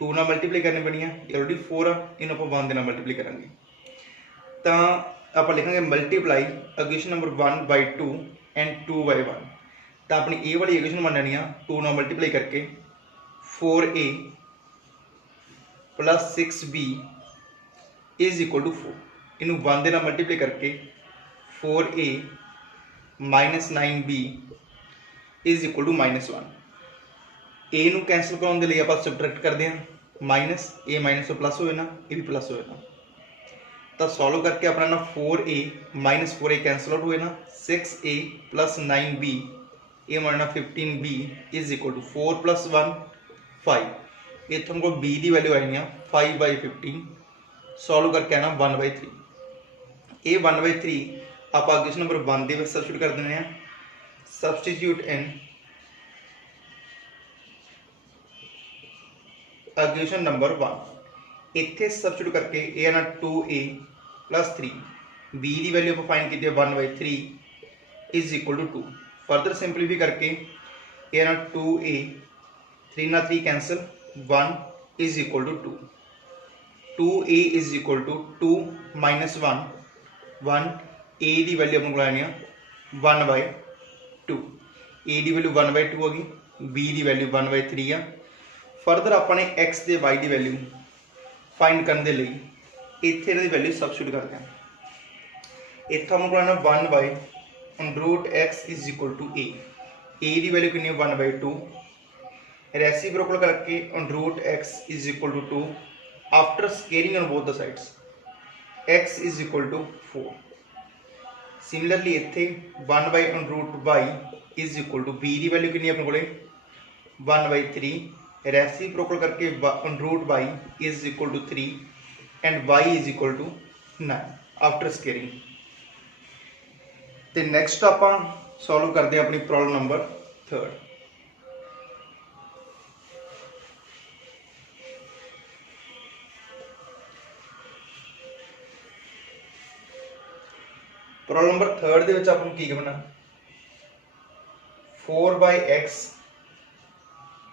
2 नाल मल्टीप्लाई करनी पैनी है। ये ऑलरेडी 4 आ, इन्हों आप 1 के नाल मल्टीप्लाई करेंगे, तो आप लिखेंगे मल्टीप्लाई इक्वेशन नंबर 1/2 एंड 2/1। तो अपनी ए वाली इक्वेशन बन जानी है 2 नाल मल्टीप्लाई करके 4a plus 6b is equal to 4। इनू 1 के नाल मल्टीप्लाई करके 4a minus 9b is equal to -1। A नू कैंसल कराने के लिए आप सबट्रैक्ट करते हैं, माइनस ए माइनस तो प्लस हो जाना, ये भी प्लस हो जाना। तो सॉल्व करके अपना ना 4a minus 4a cancel out हुए ना, 6a प्लस 9b ये मारना 15b इज इक्वल टू 4 + 1 5। इतों हमको b की वैल्यू आई है 5/15। सॉल्व करके आना 1/3। ये 1/3 आप इक्वेशन नंबर 1 के सबस्टिट्यूट कर देने हैं। Substitute in equation number 1। इत्थे सबस्टिट्यूट करके ये आना 2a प्लस 3, b की वैल्यू आप फाइंड की 1/3 is equal to 2। Further simplify करके ये आना 2a 3 ना 3 cancel 1 is equal to 2। 2a is equal to 2 minus 1 1। a की वैल्यू अपने को आनी है 1/2। a की वैल्यू 1/2 होगी, b की वैल्यू 1/3 है। फर्दर अपने x के y की वैल्यू फाइंड करने के लिए इतने इन्होंने वैल्यू सबस्टिट्यूट करते हैं। इतना हमको आना 1/√x is equal to a। a की वैल्यू कितनी है 1/2। रेसिप्रोकल करके √x is equal to 2 after squaring on both the sides x is equal to 4। Similarly इतने 1/√y is equal to b की वैल्यू कितनी अपने को 1/3। रेसिप्रोकल करके √y is equal to 3 and y is equal to 9 after squaring. तो next आप solve करते हैं अपनी प्रॉब्लम नंबर 3। प्रॉब्लम नंबर 3 के अपन की करना 4/x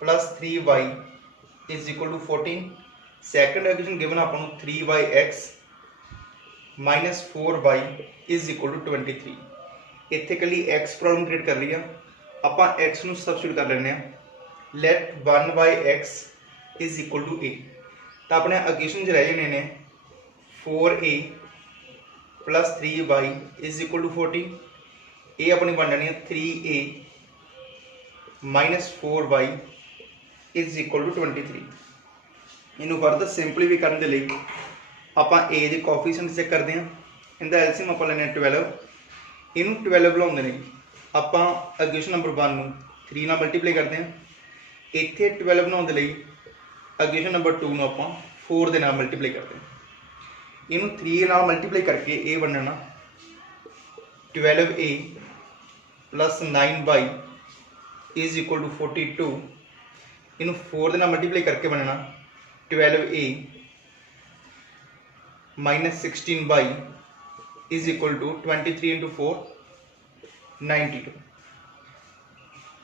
plus 3y is equal to 14। Second equation given अपन 3/x minus 4y is equal to 23। इतने कली x प्रॉब्लम क्रिएट कर लिया, आप x को सबस्टिट्यूट कर लेने। Let 1/x is equal to a। तो अपने इक्वेशन रह जाने ने 4a plus 3y is equal to 14। ये अपनी बन जानी है 3a minus 4y is equal to 23। इनू फर्दर सिंपलीफाई करने के लिए आप a के कोफिशिएंट चेक करते हैं। इनका एलसीएम आप लेने 12। इनू 12 बनाने आप इक्वेशन नंबर 1 में 3 नाल मल्टीप्लाई करते हैं। इतने 12 बनाने के लिए इक्वेशन नंबर 2 में आप 4 के नाल मल्टीप्लाई करते हैं। इनू 3 नाल मल्टीप्लाई करके ये बनना 12a plus 9y is equal to 42। इनू 4 के नाल मल्टीप्लाई करके बनना 12a minus 16y is equal to 23 into 4 92।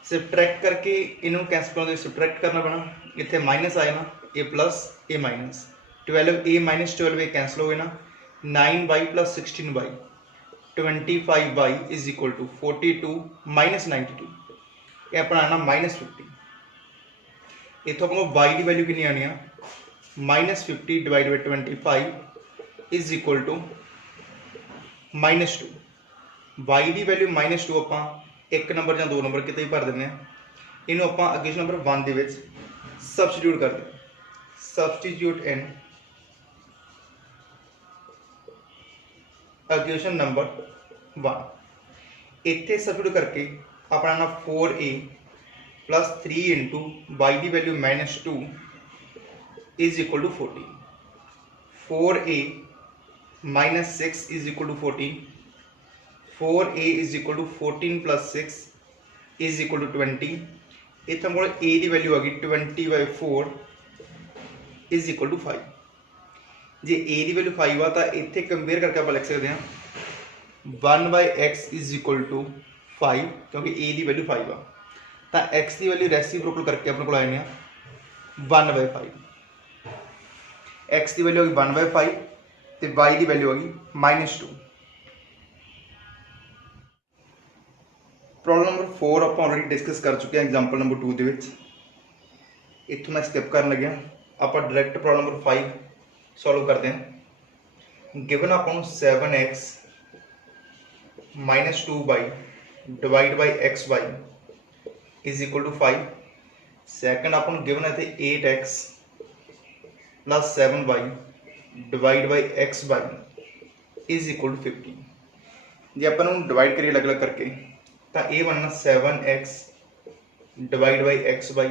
Subtract करके इन्हों कैंसल करने सबट्रैक्ट करना पड़ा। इतने माइनस आए ना, A plus A minus 12a minus 12a cancel हो गए ना, 9y plus 16y 25y is equal to 42 minus 92। ये अपना आना -50। इतों अपने y की वैल्यू कितनी आनी है -50 divide by 25 is equal to -2। y की वैल्यू -2 ਆਪਾਂ 1 नंबर ਜਾਂ 2 नंबर किते भी भर ਦਿੰਦੇ ਆ। ਇਹਨੂੰ ਆਪਾਂ ਇਕੁਏਸ਼ਨ ਨੰਬਰ 1 ਦੇ ਵਿੱਚ ਸਬਸਟੀਟਿਊਟ ਕਰਦੇ ਹਾਂ। ਸਬਸਟੀਟਿਊਟ ਇਨ ਇਕੁਏਸ਼ਨ ਨੰਬਰ 1 ਇੱਥੇ ਸਬਸਟੀਟਿਊਟ ਕਰਕੇ ਆਪਣਾ ਨਾ 4a plus 3 into y की value -2 is equal to 14। 4a minus 6 is equal to 14। 4a is equal to 14 plus 6 is equal to 20। इतना को a की वैल्यू आ गई 20/4 is equal to 5। J a की वैल्यू 5 आ तो इतने कंपेयर करके आप लिख सकते हैं 1/x is equal to 5 क्योंकि a की वैल्यू 5 आ तो x की वैल्यू रेसिप्रोकल करके अपने को आ जाने 1/5। x की वैल्यू होगी 1/5 तो y की वैल्यू होगी -2। प्रॉब्लम नंबर 4 आप ऑलरेडी डिस्कस कर चुके हैं एग्जाम्पल नंबर 2 के। इतों मैं स्किप कर लग्या आप डायरैक्ट प्रॉब्लम नंबर 5 सॉल्व करते हैं। गिवन आपको 7x -2y divide by xy is equal to 5। Second आपको गिवन है 8x plus 7y divide by xy is equal to 15। जो अपन डिवाइड करिए अलग अलग करके तो ये बनना 7x divide by xy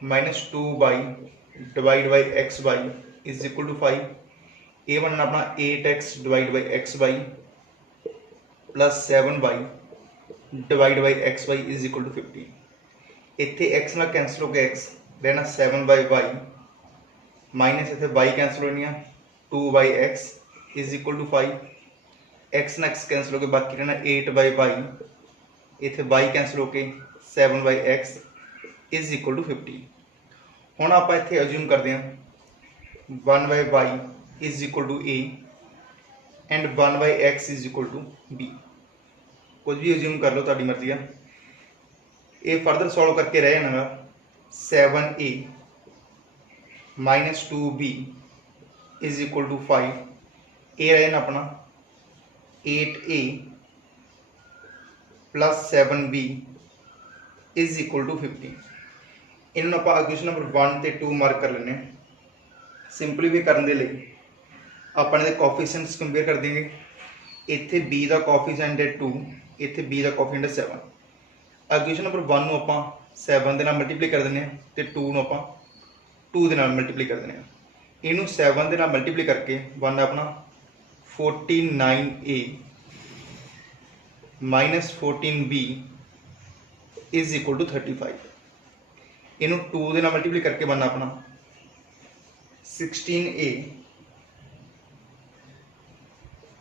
-2y divide by xy is equal to 5। ये बनना अपना 8x divide by xy plus 7y divide by xy is equal to 15। इतने x ना कैंसल हो गया x रहना 7/y माइनस इतने y कैंसल होनी 2/x is equal to 5। x ना x कैंसल हो गया बाकी रहना 8/y इतने y कैंसल होके 7/x इज इक्वल टू 15। हुण आप इतने अज्यूम करते हैं 1/y is equal to a and 1/x is equal to b। कुछ भी अज्यूम कर लो ताड़ी मर्जी है। ये फर्दर सॉल्व करके रह जाना 7a -2b is equal to 5। ये रह जाना अपना 8a plus 7b is equal to 15। इन्होंने आप इक्वेशन नंबर 1 ते 2 मार्क कर लेने। सिंपलीफाई करने के लिए अपने कोफिशिएंट्स कंपेयर कर देंगे। इतने b का कोफिशिएंट है 2 इतने b का कोफिशिएंट है 7। इक्वेशन नंबर 1 को आप 7 के मल्टीप्लाई कर दें तो 2 को आप 2 के मल्टीप्लाई कर दें। इनू 7 के मल्टीप्लाई करके बनना अपना 49a minus 14b is equal to 35। इनू 2 के मल्टीप्लाई करके बनना अपना 16a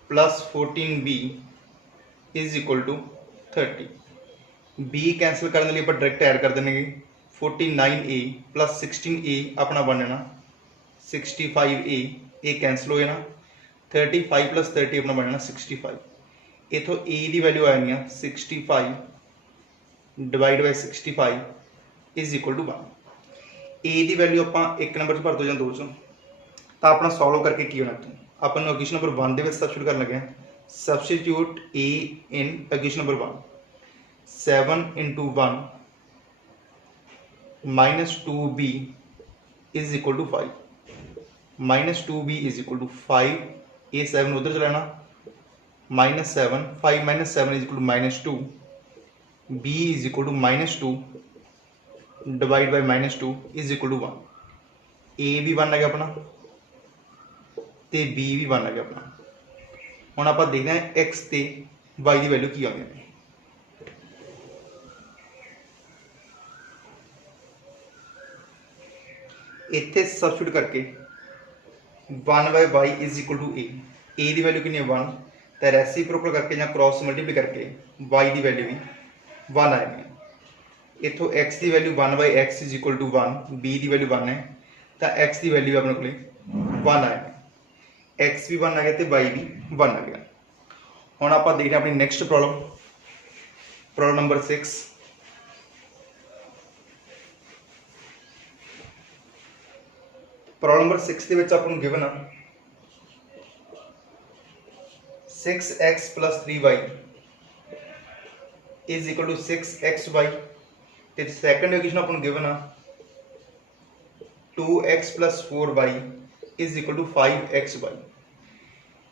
plus 14b is equal to 30। b cancel करने लिए डायरेक्ट ऐड कर देंगे 49a प्लस 16a अपना बनना 65a ये कैंसल हो जाना 35 प्लस 30 अपना बनना 65। इतों a की वैल्यू आ जानी 65 divide by 65 is equal to 1। a की वैल्यू आप 1 नंबर भर दो या 2 तो अपना सॉल्व करके की होना अपन इक्वेशन नंबर 1 के सबस्टिट्यूट कर लगे। Substitute a in equation number 1 7 into 1 -2b is equal to 5 -2b is equal to 5। ये 7 उधर चलाना -7 5 - 7 is equal to -2 b is equal to -2 divide by -2 is equal to 1। a भी 1 आ गया अपना तो b भी 1 आ गया अपना। हुण आप देखना है x ते y की वैल्यू की आती है। इतने सबस्टिट्यूट करके 1/y is equal to a की वैल्यू कितनी है 1 तो रेसिप्रोकल करके या क्रॉस मल्टीप्लाई करके y की वैल्यू भी 1 आएगी। इतों x की वैल्यू 1/x is equal to 1 b की वैल्यू 1 है तो x की वैल्यू अपने को 1 आएगी। x भी 1 आ गया तो y भी 1 आ गया। हुण आप देखते हैं अपनी next problem number 6। Problem number 6 के आपको गिवन आ 6x plus 3y is equal to 6xy। तो सैकंड इक्वेशन अपन गिवन आ 2x plus 4y is equal to 5xy।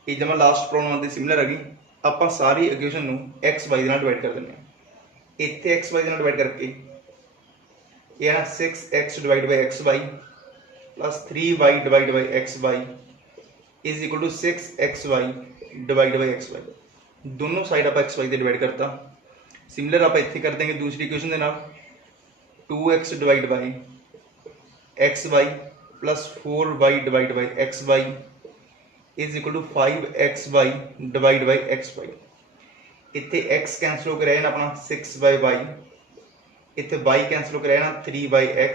ये जब लास्ट प्रॉब्लम आती सिमिलर है आप सारी इक्वेशन एक्स वाई डिवाइड कर दें। इतने एक्स वाई डिवाइड करके ये ना 6x divide by x y plus 3y divide by x y is equal to 6xy divide by x y. दोनों साइड आप एक्स वाई से डिवाइड करता। सिमिलर आप इतने कर देंगे दूसरी इक्वेशन के नाल 2x divide by x y plus 4y divide by x y is equal to 5xy divide by x y. इतने x कैंसल होकर रहना अपना 6y, इतने y कैंसल होकर रहना 3x,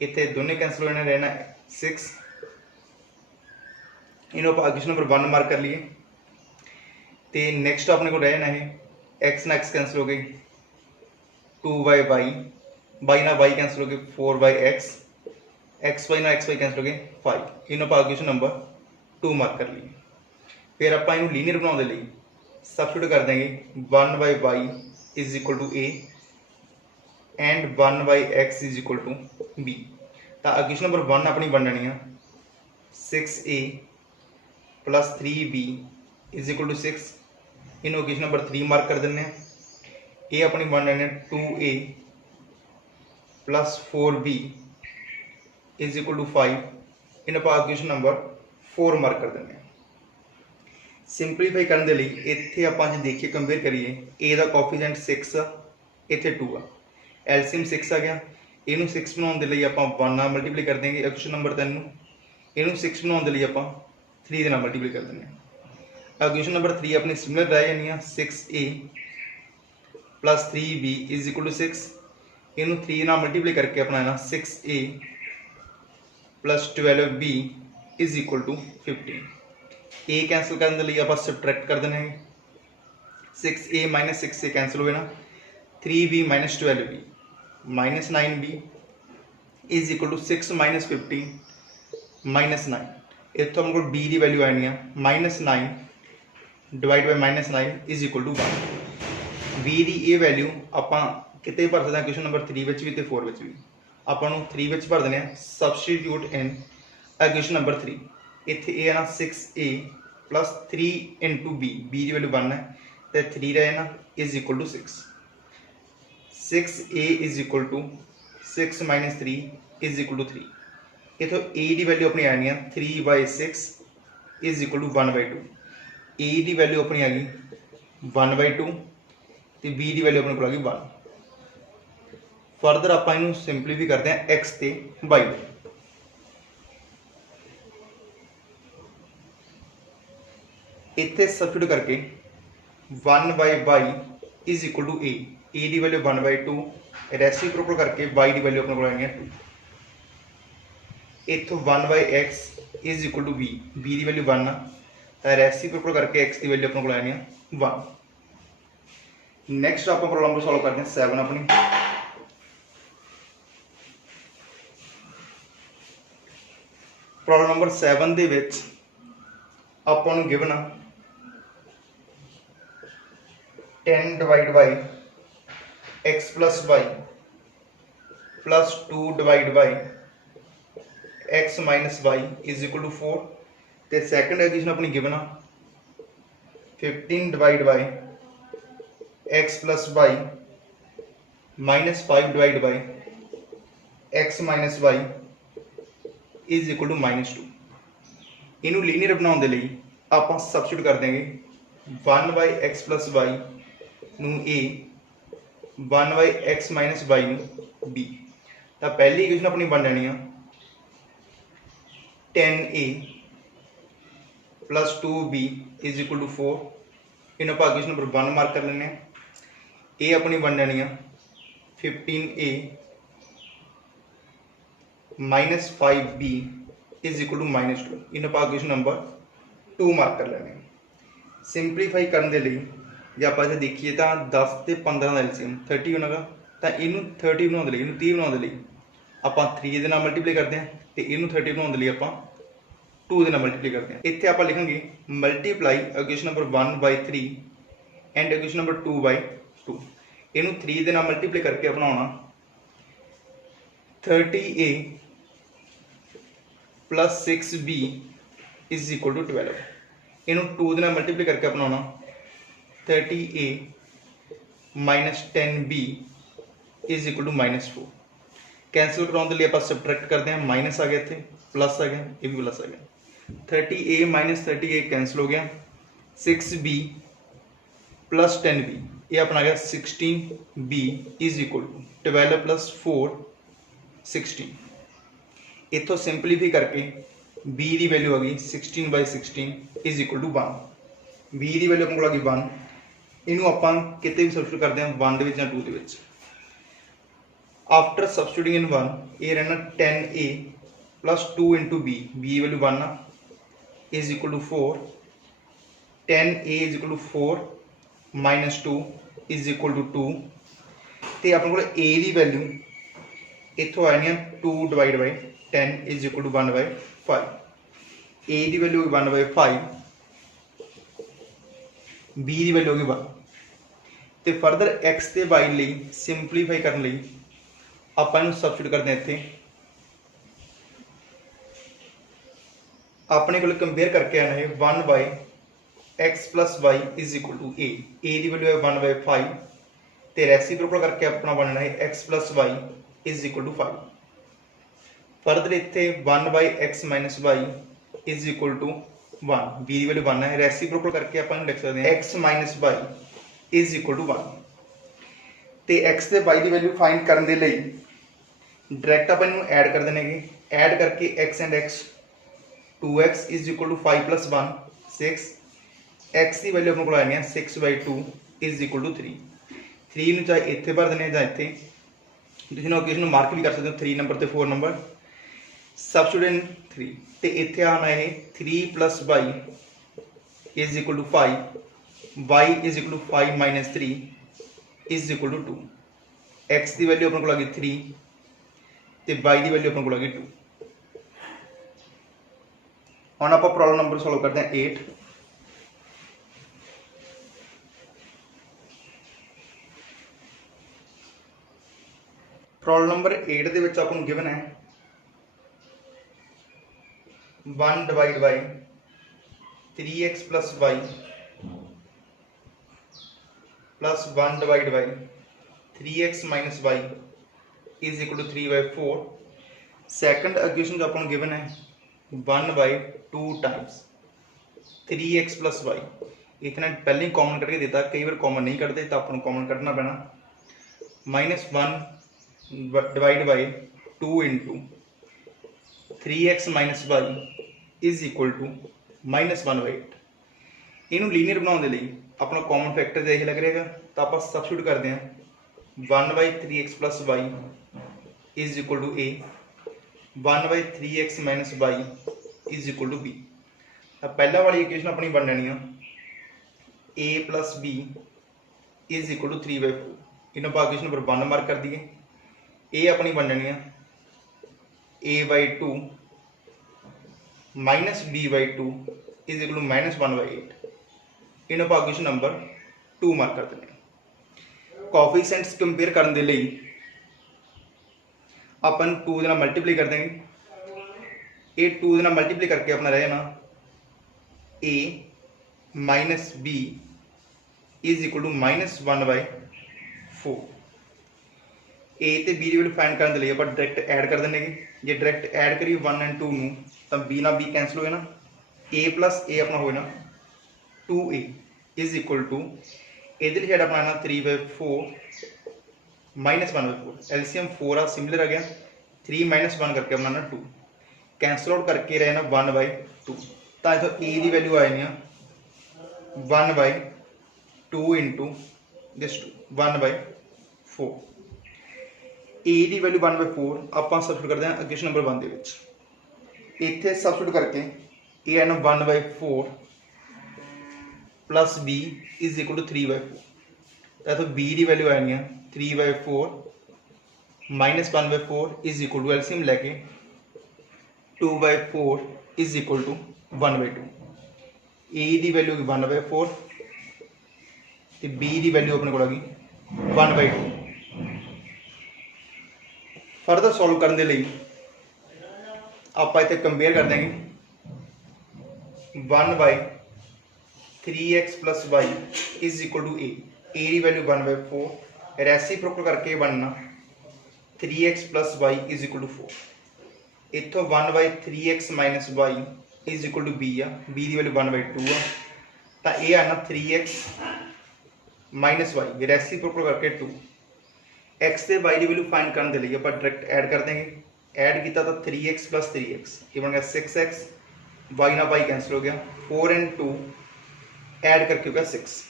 इतने दोनों कैंसल होने रहना 6। इन्हों आप क्वेश्चन नंबर 1 मार्क कर लिए। तो नैक्सट अपने को रहना है x ना x कैंसल हो गई 2y ना y कैंसल हो गई 4x, xy ना xy कैंसल हो गए 5। इन्हों आप क्वेश्चन नंबर 2 मार्क कर लिए। फिर आप इन्हों लीनियर बनाने लिए सबस्टिट्यूट कर देंगे 1/y is equal to a and 1/x is equal to b। तो इक्वेशन नंबर 1 अपनी बन जानी है 6a plus 3b is equal to 6। इन इक्वेशन नंबर 3 मार्क कर देने। ये अपनी बन जानी है 2a plus 4b is equal to 5। इन आप इक्वेशन नंबर 4 मार्क कर देने। सिंपलीफाई करने के लिए इतने आप देखिए कंपेयर करिए ए का कोफिशिएंट 6 आ, इतने 2 आ, एलसीएम 6 आ गया। इनू 6 बनाने के लिए आप 1 नाल मल्टीप्लाई कर देंगे इक्वेशन नंबर 3। इनू 6 बनाने के लिए आप 3 के नाल मल्टीप्लाई कर देंगे। इक्वेशन नंबर 3 अपनी सिमिलर रह जानी है 6a plus 3b is equal to 6। इनू 3 नाल मल्टीप्लाई करके अपना है ना 6a plus 12b is equal to 15। A cancel करने के लिए आप सबट्रैक्ट कर देना है 6a माइनस 6a कैंसिल हो ना 3b minus 12b minus 9b is equal to 6 minus 15 minus 9। इतों हमको b की वैल्यू आनी है minus 9 divide by minus 9 is equal to 1। b की ये वैल्यू आप कितने भर सकते हैं क्वेश्चन नंबर 3 भी तो 4 भी। आपको 3 भर देने सबस्टिट्यूट इन इक्वेशन नंबर 3। इतने ए है ना 6a प्लस 3 इंटू b की वैल्यू 1 है तो 3 रहे ना is equal to 6। 6a is equal to 6 minus 3 is equal to 3। इतों a की वैल्यू अपनी आनी है 3/6 इज इक्वल टू 1/2। a की वैल्यू अपनी आ गई 1/2 तो b की वैल्यू अपने को आ गई 1। फर्दर आप सिंपलीफाई करते हैं x ते y। इतने सबस्टिट्यूट करके 1/y is equal to a की वैल्यू 1/2 रेसिप्रोकल करके y की वैल्यू अपने को आनी है 2। इतों 1/x is equal to b की वैल्यू 1 तो रेसिप्रोकल करके x की वैल्यू अपने को आनी है 1। नैक्सट आप प्रॉब्लम नंबर सॉल्व करते हैं 7 अपनी। प्रॉब्लम नंबर 7 दे विच आपको given 10 divide by x plus y plus 2 divide by x minus y is equal to 4। तो सैकंड इक्वेशन अपनी given 15 divide by x plus y minus 5 divide by x minus y is equal to -2। इनू linear बनाने के लिए आप substitute कर देंगे 1/x plus y नू a 1/x माइनस y नू b। तो पहली इक्वेशन अपनी बन जानी है 10a plus 2b is equal to 4। इन आप इक्वेशन नंबर 1 मार्क कर लेने। ए अपनी बन जानी है 15a minus 5b is equal to -2। इन आप इक्वेशन नंबर 2 मार्क कर लेने। सिंपलीफाई करने के लिए जो आप इसे देखिए तो 10 से 15 का एलसीएम 30 होगा तो इनू 30 बनाने लिए 30 बनाने लिए आप 3 के नाल मल्टीप्लाई करते हैं तो इनू 30 बनाने लिए आप 2 ਦੇ ਨਾਲ ਮਲਟੀਪਲੀ ਕਰਦੇ ਹਾਂ। ਇੱਥੇ ਆਪਾਂ ਲਿਖਾਂਗੇ multiply equation number 1/3 and equation number 2/2। ਇਹਨੂੰ 3 ਦੇ ਨਾਲ ਮਲਟੀਪਲੀ ਕਰਕੇ ਬਣਾਉਣਾ 30a plus 6b is equal to 12। ਇਹਨੂੰ 2 ਦੇ ਨਾਲ ਮਲਟੀਪਲੀ ਕਰਕੇ ਬਣਾਉਣਾ 30a minus 10b is equal to -4। Cancel कराने के लिए आप सबट्रैक्ट करते हैं, माइनस आ गया, इतने प्लस आ गया, ये भी प्लस आ गया। 30a माइनस 30a कैंसिल हो गया। 6b प्लस 10b ये अपना आ गया 16b is equal to 12 plus 4 16। इतों सिंपलीफाई करके b की वैल्यू आ गई 16/16 इज इक्वल टू 1। b की वैल्यू अपने को आ गई 1। इनू आप कितने भी सबस्टिट्यूट करते हैं 1 या 2 के। आफ्टर सबस्टिट्यूटिंग इन 1 ये रहना 10a प्लस 2 इंटू b की value 1 is equal to 4। 10a is equal to 4 minus 2 is equal to 2। तो अपने को a की वैल्यू इतों आ जानी 2 divide by 10 is equal to 1/5। a की वैल्यू होगी 1/5, b की वैल्यू होगी 1। तो फरदर x ते y लिए सिंपलीफाई करने लिए आप सबस्टिट्यूट करते हैं। इतने अपने को कंपेयर करके आना है 1/x plus Y is equal to a की वैल्यू है 1/5। तो रेसिप्रोकल करके अपना बनना है x plus Y is equal to 5। Further इतने 1/x minus Y is equal to 1, b की वैल्यू 1 है। रेसिप्रोकल करके अपन लिख सकते हैं x minus Y is equal to 1। तो x ਤੇ y की वैल्यू फाइंड करने के लिए डायरैक्ट अपन ऐड कर देने, ऐड करके x and x 2x is equal to 5 plus 1 6। x की वैल्यू अपने को आनी है 6/2 इज इक्वल टू 3। 3 ਨੂੰ ਚਾਹੇ ਇੱਥੇ ਭਰ ਦਿੰਦੇ ਜਾਂ ਇੱਥੇ, ਤੁਸੀਂ ਨਾ ਇਕੁਏਸ਼ਨ ਨੂੰ ਮਾਰਕ ਵੀ ਕਰ ਸਕਦੇ ਹੋ 3 ਨੰਬਰ ਤੇ 4 ਨੰਬਰ। ਸਬਸਟੀਟਿਊਟ ਇਨ 3 ਤੇ ਇੱਥੇ ਆਣਾ ਹੈ 3 plus y is equal to 5, y is equal to 5 minus 3 is equal to 2। x की वैल्यू अपने को लगी 3 तो y की वैल्यू अपने को लगी 2। हम आप प्रॉब्लम नंबर सॉल्व करते हैं 8। प्रॉब्लम नंबर 8 के विच आपको गिवन है 1 divide by 3x plus y plus 1 divide by 3x minus y is equal to 3/4। Second equation जो आपको गिवन है 1/2 टाइम्स 3x प्लस y। इतना पहले ही कॉमन करके देता, कई बार कॉमन नहीं करते तो आपको कॉमन करना पैना। -1 divide by 2 into 3x minus y is equal to -1/8। इनू लीनियर बनाने के लिए अपना कॉमन फैक्टर यही लग रहेगा, तो आप सबस्टिट्यूट करते हैं 1/3x plus Y is equal to a, 1/3x minus Y is equal to b। पहला वाली इक्वेशन अपनी बन जानी है a plus b is equal to 3/4। इन आप इक्वेशन नंबर 1 मार्क कर दिए। a अपनी बन जानी है a/2 minus b/2 is equal to -1/8। इन आप इक्वेशन नंबर 2 मार्क कर दें। कोफिशिएंट्स कंपेयर करने के लिए अपन 2 के नाल मल्टीप्लाई कर देंगे। ये 2 के नाल मल्टीप्लाई करके अपना रह जाना a minus b is equal to -1/4। a तो b की वैल्यू फाइंड करने के लिए आप डायरैक्ट ऐड कर देंगे। जे डायरैक्ट ऐड करिए 1 एंड 2 में तो b ना b कैंसल हो जाना, a प्लस a अपना हो जाना 2a इज इक्वल टू इधर साइड अपना 3/4 -1/4। एलसीएम 4 आ सिमिलर आ गया, 3 - 1 करके अपना 2 कैंसल आउट करके रहना 1/2। तो इधर ए की वैल्यू आ जानी 1/2 इंटू दिस 1/4। ए की वैल्यू 1/4 आप सबस्टिट्यूट करते हैं इक्वेशन नंबर 1 के। इतने सबस्टिट्यूट करके ए है ना 1/4 plus b is equal to 3/4। तो b की वैल्यू आनी है 3/4 -1/4 इज इक्वल टू एलसीएम लैके 2/4 इज इक्वल टू 1/2। ए की वैल्यू होगी 1/4 तो बी की वैल्यू अपने को आ गई 1/2। फर्दर सॉल्व करने के लिए आप इतने कंपेयर कर देंगे 1/3x + y is equal to A की वैल्यू 1/4 रेसिप्रोकल करके बनना 3x + y is equal to 4। इतों 1/3x - y is equal to b आ, b की वैल्यू 1/2 आ, तो यह आना 3x - y रेसिप्रोकल करके 2। x से y की वैल्यू फाइंड करने के लिए आप डायरैक्ट ऐड कर देंगे। ऐड किया तो 3x + 3x ये बन गया 6x, y ना y कैंसिल हो गया, 4 and 2 ऐड करके हो गया 6।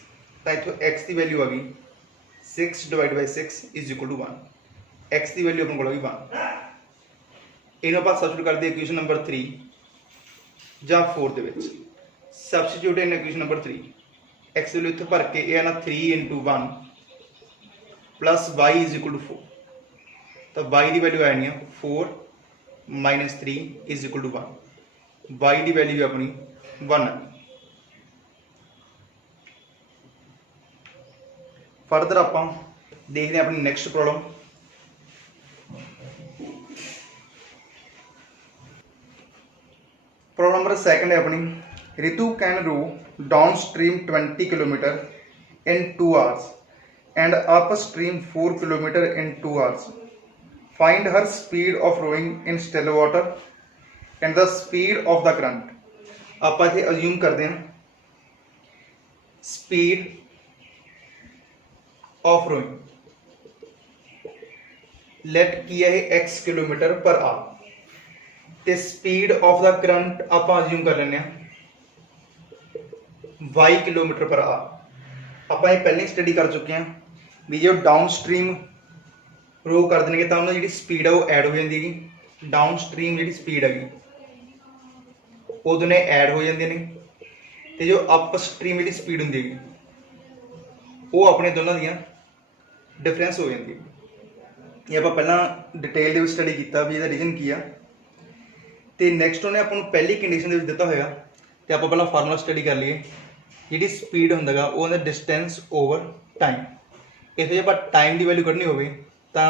तो इतों x की वैल्यू आ गई 6/6 इज इक्वल टू 1। x की वैल्यू अपने को आ गई 1। इन्हों आप सबस्टिट्यूट कर दिए इक्वेशन नंबर 3 ਜਾਂ 4 ਦੇ ਵਿੱਚ ਸਬਸਟੀਟਿਊਟ ਇਨ ਇਕੁਏਸ਼ਨ ਨੰਬਰ 3 x ਦੀ ਵੈल्यू ਇੱਥੇ ਭਰ ਕੇ ਇਹ ਆਣਾ 3 × 1 + y = 4। ਤਾਂ y ਦੀ ਵੈल्यू ਆਣੀ ਆ 4 - 3 = 1। y ਦੀ ਵੈल्यू ਆਪਣੀ 1 ਆ। ਫਰਦਰ ਆਪਾਂ ਦੇਖਦੇ ਹਾਂ ਆਪਣੀ ਨੈਕਸਟ ਪ੍ਰੋਬਲਮ। प्रॉब्लम नंबर 2 है अपनी Ritu can row downstream 20 kilometre in 2 hours and up stream 4 kilometer in 2 hours. Find her speed of rowing in still water and the speed of the current. आप इसे assume करते हैं speed of rowing late किया है x kilometre per our ਤੇ speed of the current ਆਪਾਂ ਅਜ਼ਿਊਮ ਕਰ ਲੈਂਦੇ ਆ y ਕਿਲੋਮੀਟਰ ਪਰ ਆਵਰ। ਆਪਾਂ ਇਹ ਪਹਿਲਾਂ ਹੀ ਸਟੱਡੀ ਕਰ ਚੁੱਕੇ ਆ ਵੀ ਜੇ ਡਾਊਨ ਸਟ੍ਰੀਮ ਰੋ ਕਰ ਦੇਣਗੇ ਤਾਂ ਉਹਨਾਂ ਦੀ ਜਿਹੜੀ ਸਪੀਡ ਆ ਉਹ ਐਡ ਹੋ ਜਾਂਦੀ ਹੈਗੀ। ਡਾਊਨ ਸਟ੍ਰੀਮ ਜਿਹੜੀ ਸਪੀਡ ਹੈਗੀ ਉਹ ਦੋਨੇ ਐਡ ਹੋ ਜਾਂਦੇ ਨੇ ਤੇ ਜੋ ਅਪ ਸਟ੍ਰੀਮ ਜਿਹੜੀ ਸਪੀਡ ਹੁੰਦੀ ਹੈਗੀ ਉਹ ਆਪਣੇ ਦੋਨਾਂ ਦੀਆਂ ਡਿਫਰੈਂਸ ਹੋ ਜਾਂਦੀ ਹੈ। ਇਹ ਆਪਾਂ ਪਹਿਲਾਂ ਡਿਟੇਲ ਦੇ ਵਿੱਚ ਸਟੱਡੀ ਕੀਤਾ ਵੀ ਇਹਦਾ ਰੀਜ਼ਨ ਕੀ ਆ। तो नैक्सट उन्हें अपन पहली कंडीशन दिता होगा तो आप पहला फार्मूला स्टडी कर लीए जी स्पीड होंगे वो डिस्टेंस ओवर टाइम। इस जो आप टाइम की वैल्यू कढ़नी हो तो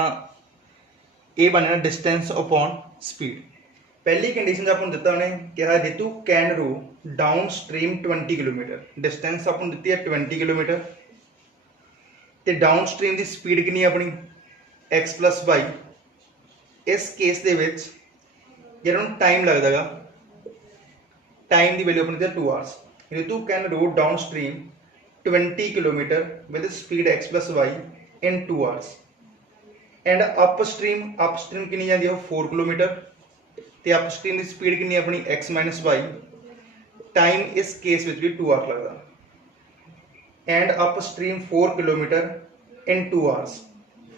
ये बन जाना डिस्टेंस अपॉन स्पीड। पहली कंडीशन अपन दिता उन्हें कहा Ritu can row downstream 20 kilometre. Distance अपन दी है 20 किलोमीटर तो डाउन स्ट्रीम की स्पीड कितनी अपनी x + y। इस केस के जो टाइम लगता है टाइम की वैल्यू अपनी 2 hours. Ritu can row downstream 20 kilometre with speed x + y in 2 hours and upstream कितनी जाती है 4 किलोमीटर तो अप स्ट्रीम की स्पीड कितनी अपनी x - y। टाइम इस केस में भी 2 आवर लगता and upstream 4 kilometre in 2 hours.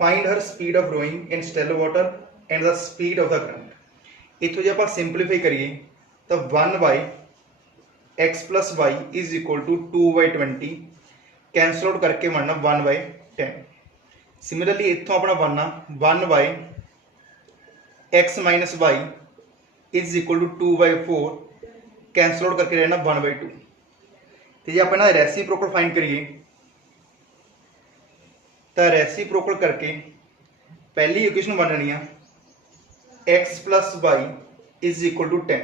Find her speed of rowing in still water and the speed of the current. इतों जो आप सिंपलीफाई करिए तो 1/x + y is equal to 2/20 cancel out करके बनना 1/10। सिमिलरली इतों अपना बनना 1/x - y is equal to 2/4 cancel out करके रहना 1/2। तो जो आप रेसिप्रोकल फाइंड करिए तो रेसिप्रोकल करके पहली इक्वेशन बननी है x + y is equal to 10।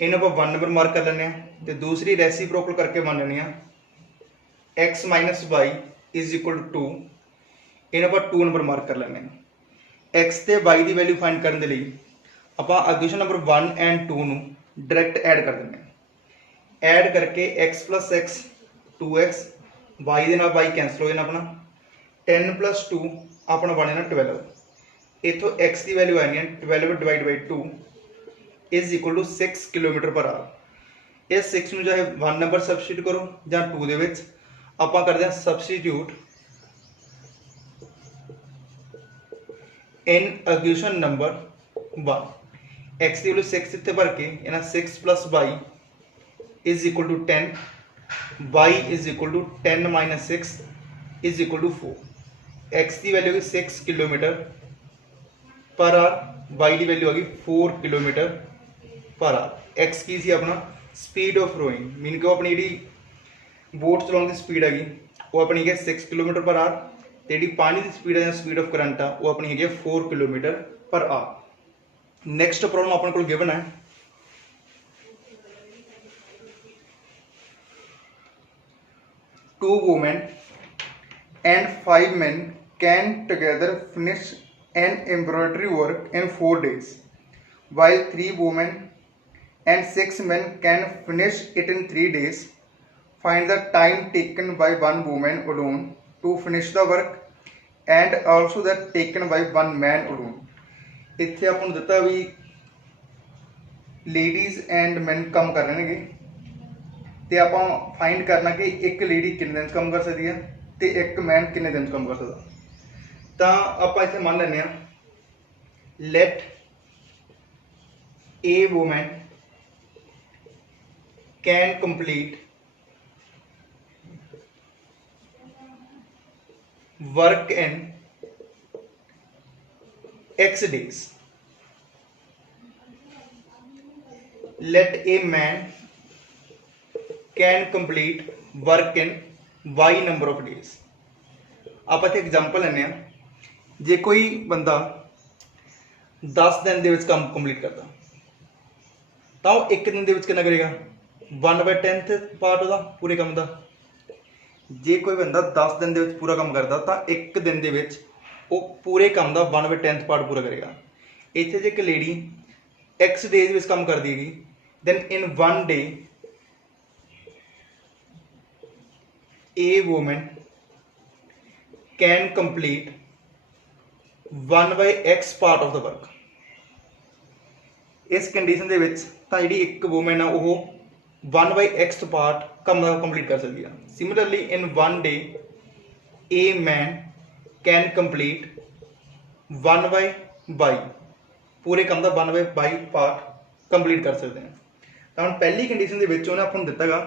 इन्हें आप 1 नंबर मार्क कर लें तो दूसरी रेसिप्रोकल करके मान लेनी x - y is equal to 2। इन्हें आप 2 नंबर मार्क कर लें। x ते y की वैल्यू फाइंड करने के लिए आप equation number 1 and 2 direct add कर दें। ऐड करके x + x 2x y के नाल y कैंसल हो जाना अपना 10 + 2 अपना बन जाना 12। इतों x की वैल्यू आनी है 12/2 is equal to 6 kilometre per hour. इस 6 में चाहे 1 नंबर सबस्टिट्यूट करो या 2 दे विच आप करते हैं substitute in equation number 1। x की वैल्यू 6 इतने भर के इन्हें 6 + y is equal to 10 y is equal to 10 - 6 is equal to 4। x की वैल्यू होगी 6 किलोमीटर पर आवर, y की वैल्यू आ गई 4 किलोमीटर पर आवर। एक्स की सी अपना स्पीड ऑफ रोइंग, मीन कि अपनी जी बोट चलाने की स्पीड हैगी वो अपनी है 6 किलोमीटर पर आवर, तो जी पानी की स्पीड है स्पीड ऑफ करंट आ वो अपनी है 4 kilometre per our. Next problem अपने को गिवन है, to women and 5 men can together finish an embroidery work in 4 days, while 3 women and 6 men can finish it in 3 days. Find the time taken by one woman alone to finish the work and also that taken by one man alone. ਇੱਥੇ ਆਪਾਂ ਨੂੰ ਦਿੱਤਾ ਵੀ ladies and ਮੈਨ ਕੰਮ ਕਰ ਰਹੇ ਨੇਗੇ ਤੇ ਆਪਾਂ ਫਾਈਂਡ ਕਰਨਾ ਕਿ ਇੱਕ ਲੇਡੀ ਕਿੰਨੇ ਦਿਨ 'ਚ ਕੰਮ ਕਰ ਸਕਦੀ ਹੈ ਤੇ ਇੱਕ ਮੈਨ ਕਿੰਨੇ ਦਿਨ 'ਚ ਕੰਮ ਕਰ ਸਕਦਾ। ਤਾਂ ਆਪਾਂ ਇੱਥੇ ਮੰਨ ਲੈਂਦੇ ਹਾਂ let a woman can complete work in X days. Let a man can complete work in Y number of days. ਆਪਾਂ ਇੱਥੇ ਐਗਜ਼ਾਮਪਲ ਲੈਂਦੇ ਹਾਂ, ਜੇ ਕੋਈ ਬੰਦਾ 10 ਦਿਨ ਦੇ ਵਿੱਚ ਕੰਮ ਕੰਪਲੀਟ ਕਰਦਾ ਤਾਂ ਉਹ ਇੱਕ ਦਿਨ ਦੇ ਵਿੱਚ ਕਿੰਨਾ ਕਰੇਗਾ 1/10 ਪਾਰਟ ਉਹਦਾ ਪੂਰੇ ਕੰਮ ਦਾ। ਜੇ ਕੋਈ ਬੰਦਾ 10 ਦਿਨ ਦੇ ਵਿੱਚ ਪੂਰਾ ਕੰਮ ਕਰਦਾ ਤਾਂ ਇੱਕ ਦਿਨ ਦੇ ਵਿੱਚ ਉਹ ਪੂਰੇ ਕੰਮ ਦਾ 1/10 ਪਾਰਟ ਪੂਰਾ ਕਰੇਗਾ। ਇੱਥੇ ਜੇ ਇੱਕ ਲੇਡੀ X ਡੇਜ਼ ਵਿੱਚ ਕੰਮ ਕਰਦੀ ਹੈਗੀ then in 1 day A woman can complete 1/X part of the work. ਇਸ ਕੰਡੀਸ਼ਨ ਦੇ ਵਿੱਚ ਤਾਂ ਜਿਹੜੀ ਇੱਕ ਵੂਮਨ ਆ ਉਹ 1/X part ਕੰਮ ਦਾ ਕੰਪਲੀਟ ਕਰ ਸਕਦੀ ਆ। Similarly in 1 day A man can complete 1/Y ਪੂਰੇ ਕੰਮ ਦਾ 1/Y ਪਾਰਟ ਕੰਪਲੀਟ ਕਰ ਸਕਦੇ ਆ। ਤਾਂ ਹੁਣ ਪਹਿਲੀ ਕੰਡੀਸ਼ਨ ਦੇ ਵਿੱਚ ਉਹਨੇ ਆਪਾਂ ਨੂੰ ਦਿੱਤਾਗਾ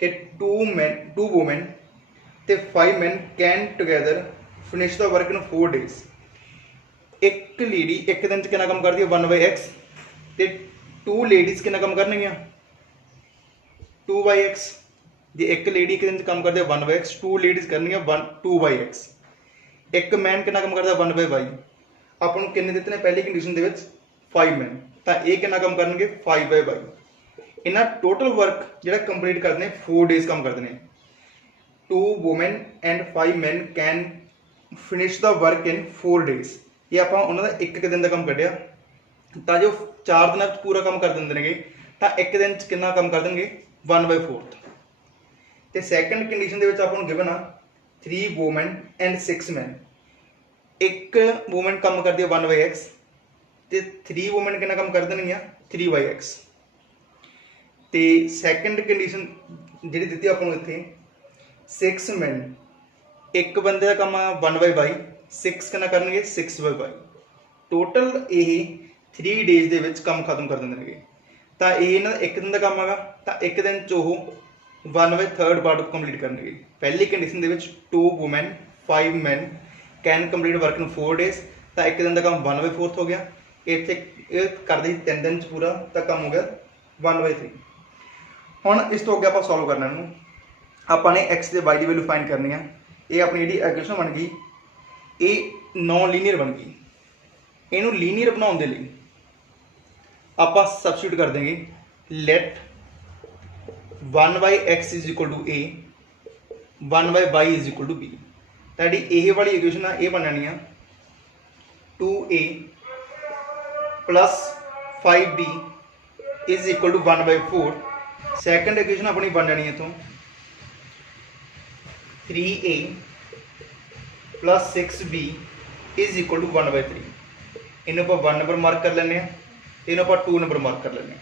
ਕਿ 2 ਵੂਮਨ ਤੇ 5 men can together finish the work in 4 days. ਇੱਕ ਲੇਡੀ ਇੱਕ ਦਿਨ 'ਚ ਕਿੰਨਾ ਕੰਮ ਕਰਦੀ ਹੈ 1/X ਤੇ 2 ਲੇਡੀਜ਼ ਕਿੰਨਾ ਕੰਮ ਕਰਨਗੀਆਂ 2/X। ਜੇ ਇੱਕ ਲੇਡੀ ਇੱਕ ਦਿਨ 'ਚ ਕੰਮ ਕਰਦੀ ਹੈ 1/X 2 ਲੇਡੀਜ਼ ਕਰਨਗੀਆਂ 2/X। ਇੱਕ ਮੈਨ ਕਿੰਨਾ ਕੰਮ ਕਰਦਾ 1/Y। ਆਪਾਂ ਨੂੰ ਕਿੰਨੇ ਦਿੱਤੇ ਨੇ ਪਹਿਲੀ ਕੰਡੀਸ਼ਨ ਦੇ ਵਿੱਚ 5 men, ਤਾਂ ਇਹ ਕਿੰਨਾ ਕੰਮ ਕਰਨਗੇ 5/Y। ਇਹਨਾਂ ਟੋਟਲ ਵਰਕ ਜਿਹੜਾ ਕੰਪਲੀਟ ਕਰਦੇ ਨੇ 4 ਡੇਜ਼ ਕੰਮ ਕਰਦੇ ਨੇ। 2 women and 5 men can finish the work in 4 days। ਇਹ ਆਪਾਂ ਉਹਨਾਂ ਦਾ ਇੱਕ ਦਿਨ ਦਾ ਕੰਮ ਕੱਢਿਆ ਤਾਂ ਜੋ 4 ਦਿਨਾਂ 'ਚ ਪੂਰਾ ਕੰਮ ਕਰ ਦਿੰਦੇ ਨੇਗੇ ਤਾਂ ਇੱਕ ਦਿਨ 'ਚ ਕਿੰਨਾ ਕੰਮ ਕਰ ਦੇਣਗੇ 1/4। ਤੇ ਸੈਕੰਡ ਕੰਡੀਸ਼ਨ ਦੇ ਵਿੱਚ ਆਪਾਂ ਨੂੰ ਗਿਵਨ ਆ 3 women and 6 men। ਇੱਕ ਵੂਮਨ ਕੰਮ ਕਰਦੀ ਹੈ 1/X ਤੇ 3 women ਕਿੰਨਾ ਕੰਮ ਕਰ ਦੇਣਗੀਆਂ 3/X। ਤੇ ਸੈਕੰਡ ਕੰਡੀਸ਼ਨ ਜਿਹੜੀ ਦਿੱਤੀ ਆਪਾਂ ਨੂੰ ਇੱਥੇ 6 men ਇੱਕ ਬੰਦੇ ਦਾ ਕੰਮ 1/Y 6 ਕਿੰਨਾ ਕਰਨਗੇ 6/Y। ਟੋਟਲ ਇਹ 3 ਡੇਜ਼ ਦੇ ਵਿੱਚ ਕੰਮ ਖਤਮ ਕਰ ਦਿੰਦੇ ਨੇਗੇ। ਤਾਂ ਇਹ ਇਹਨਾਂ ਦਾ ਇੱਕ ਦਿਨ ਦਾ ਕੰਮ ਹੈਗਾ ਤਾਂ ਇੱਕ ਦਿਨ 'ਚ ਉਹ 1/3 ਪਾਰਟ ਕੰਪਲੀਟ ਕਰਨਗੇ। ਪਹਿਲੀ ਕੰਡੀਸ਼ਨ ਦੇ ਵਿੱਚ 2 women 5 men can complete work in 4 days ਤਾਂ ਇੱਕ ਦਿਨ ਦਾ ਕੰਮ 1/4 ਹੋ ਗਿਆ। ਇੱਥੇ ਇਹ ਕਰਦੇ 3 ਦਿਨ 'ਚ ਪੂਰਾ ਤਾਂ ਕੰਮ ਹੋ ਗਿਆ 1/3। ਹੁਣ ਇਸ ਤੋਂ ਅੱਗੇ ਆਪਾਂ ਸੋਲਵ ਕਰਨਾ ਇਹਨੂੰ। ਆਪਾਂ ਨੇ X ਤੇ Y ਦੀ ਵੈਲਿਊ ਫਾਈਂਡ ਕਰਨੀ ਆ। ਇਹ ਆਪਣੀ ਜਿਹੜੀ ਇਕੁਏਸ਼ਨ ਬਣ ਗਈ ਇਹ ਨੌਨ ਲੀਨੀਅਰ ਬਣ ਗਈ। ਇਹਨੂੰ ਲੀਨੀਅਰ ਬਣਾਉਣ ਦੇ ਲਈ ਆਪਾਂ ਸਬਸਟੀਟਿਊਟ ਕਰ ਦੇਂਗੇ let 1/X is equal to A 1/Y is equal to B। ਤਾਂ ਜਿਹੜੀ ਇਹ ਵਾਲੀ ਇਕੁਏਸ਼ਨ ਆ ਇਹ ਬਣਨੀ ਆ 2A plus 5B is equal to 1/4। Second equation ਆਪਣੀ ਬਣ ਜਾਣੀ ਇੱਥੋਂ 3A plus 6B is equal to 1/3। ਇਹਨੂੰ ਆਪਾਂ 1 ਨੰਬਰ ਮਾਰਕ ਕਰ ਲੈਂਦੇ ਹਾਂ ਤੇ ਇਹਨੂੰ ਆਪਾਂ 2 ਨੰਬਰ ਮਾਰਕ ਕਰ ਲੈਂਦੇ ਹਾਂ।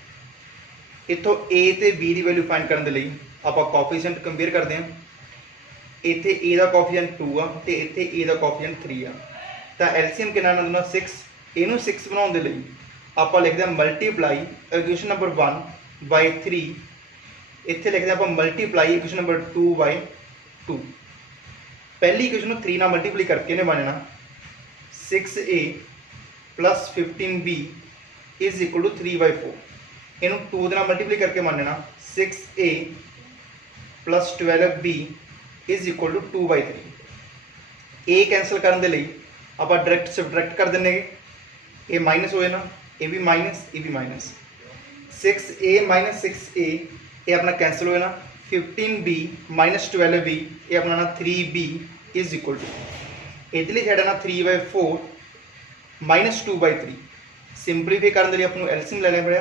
ਇੱਥੋਂ A ਤੇ B ਦੀ ਵੈਲਿਊ ਫਾਈਂਡ ਕਰਨ ਦੇ ਲਈ ਆਪਾਂ ਕੋਐਫੀਸ਼ੀਐਂਟ ਕੰਪੇਅਰ ਕਰਦੇ ਹਾਂ। ਇੱਥੇ A ਦਾ ਕੋਐਫੀਸ਼ੀਐਂਟ 2 ਆ ਤੇ ਇੱਥੇ A ਦਾ ਕੋਐਫੀਸ਼ੀਐਂਟ 3 ਆ ਤਾਂ ਐਲਸੀਐਮ ਕਿੰਨਾ ਆਉਂਦਾ ਹੁੰਦਾ 6। ਇਹਨੂੰ 6 ਬਣਾਉਣ ਦੇ ਲਈ ਆਪਾਂ ਲਿਖਦੇ ਹਾਂ ਮਲਟੀਪਲਾਈ ਇਕੁਏਸ਼ਨ ਨੰਬਰ 1 ਬਾਈ 3। ਇੱਥੇ ਲਿਖਦੇ ਆਪਾਂ ਮਲਟੀਪਲਾਈ ਇਕੁਏਸ਼ਨ ਨੰਬਰ 2 ਬਾਈ 2। पहली इक्वेशन में 3 ना मल्टीप्लाई करके ने बनना 6A plus 15B is equal to 3/4। इनू 2 ਦੇ ਨਾਲ ਮਲਟੀਪलाई करके मानना 6a plus 12b is equal to 2/3। A cancel करने के लिए आप डायरैक्ट सबट्रैक्ट कर देंगे, ए माइनस हो जाना, ए भी माइनस, ए भी माइनस, 6a माइनस 6a ये अपना कैंसल हो जाना, 15b माइनस 12b ये अपना ना 3b इज इक्वल टू इधरली साइड है ना 3/4 माइनस 2/3। सिंपलीफाई करने के लिए अपने एलसीएम लेना पड़ा,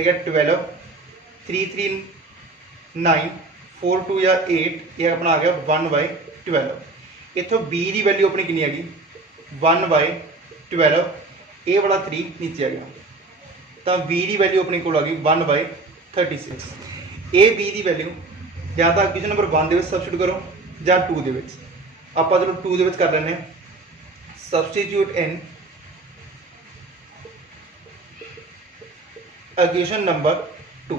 एक 12 3 3 9 4 2 या 8 ये अपना आ गया 1/12। इतों b की वैल्यू अपनी कितनी हैगी 1/12, ए वाला 3 नीचे आ गया, तो b की वैल्यू अपने को आ गई 1/36। ए बी की वैल्यू या तो क्वेश्चन नंबर 1 के सबस्टिट्यूट करो या 2 के आप चलो 2 के कर लें, सबस्टिट्यूट इन इक्वेशन नंबर 2।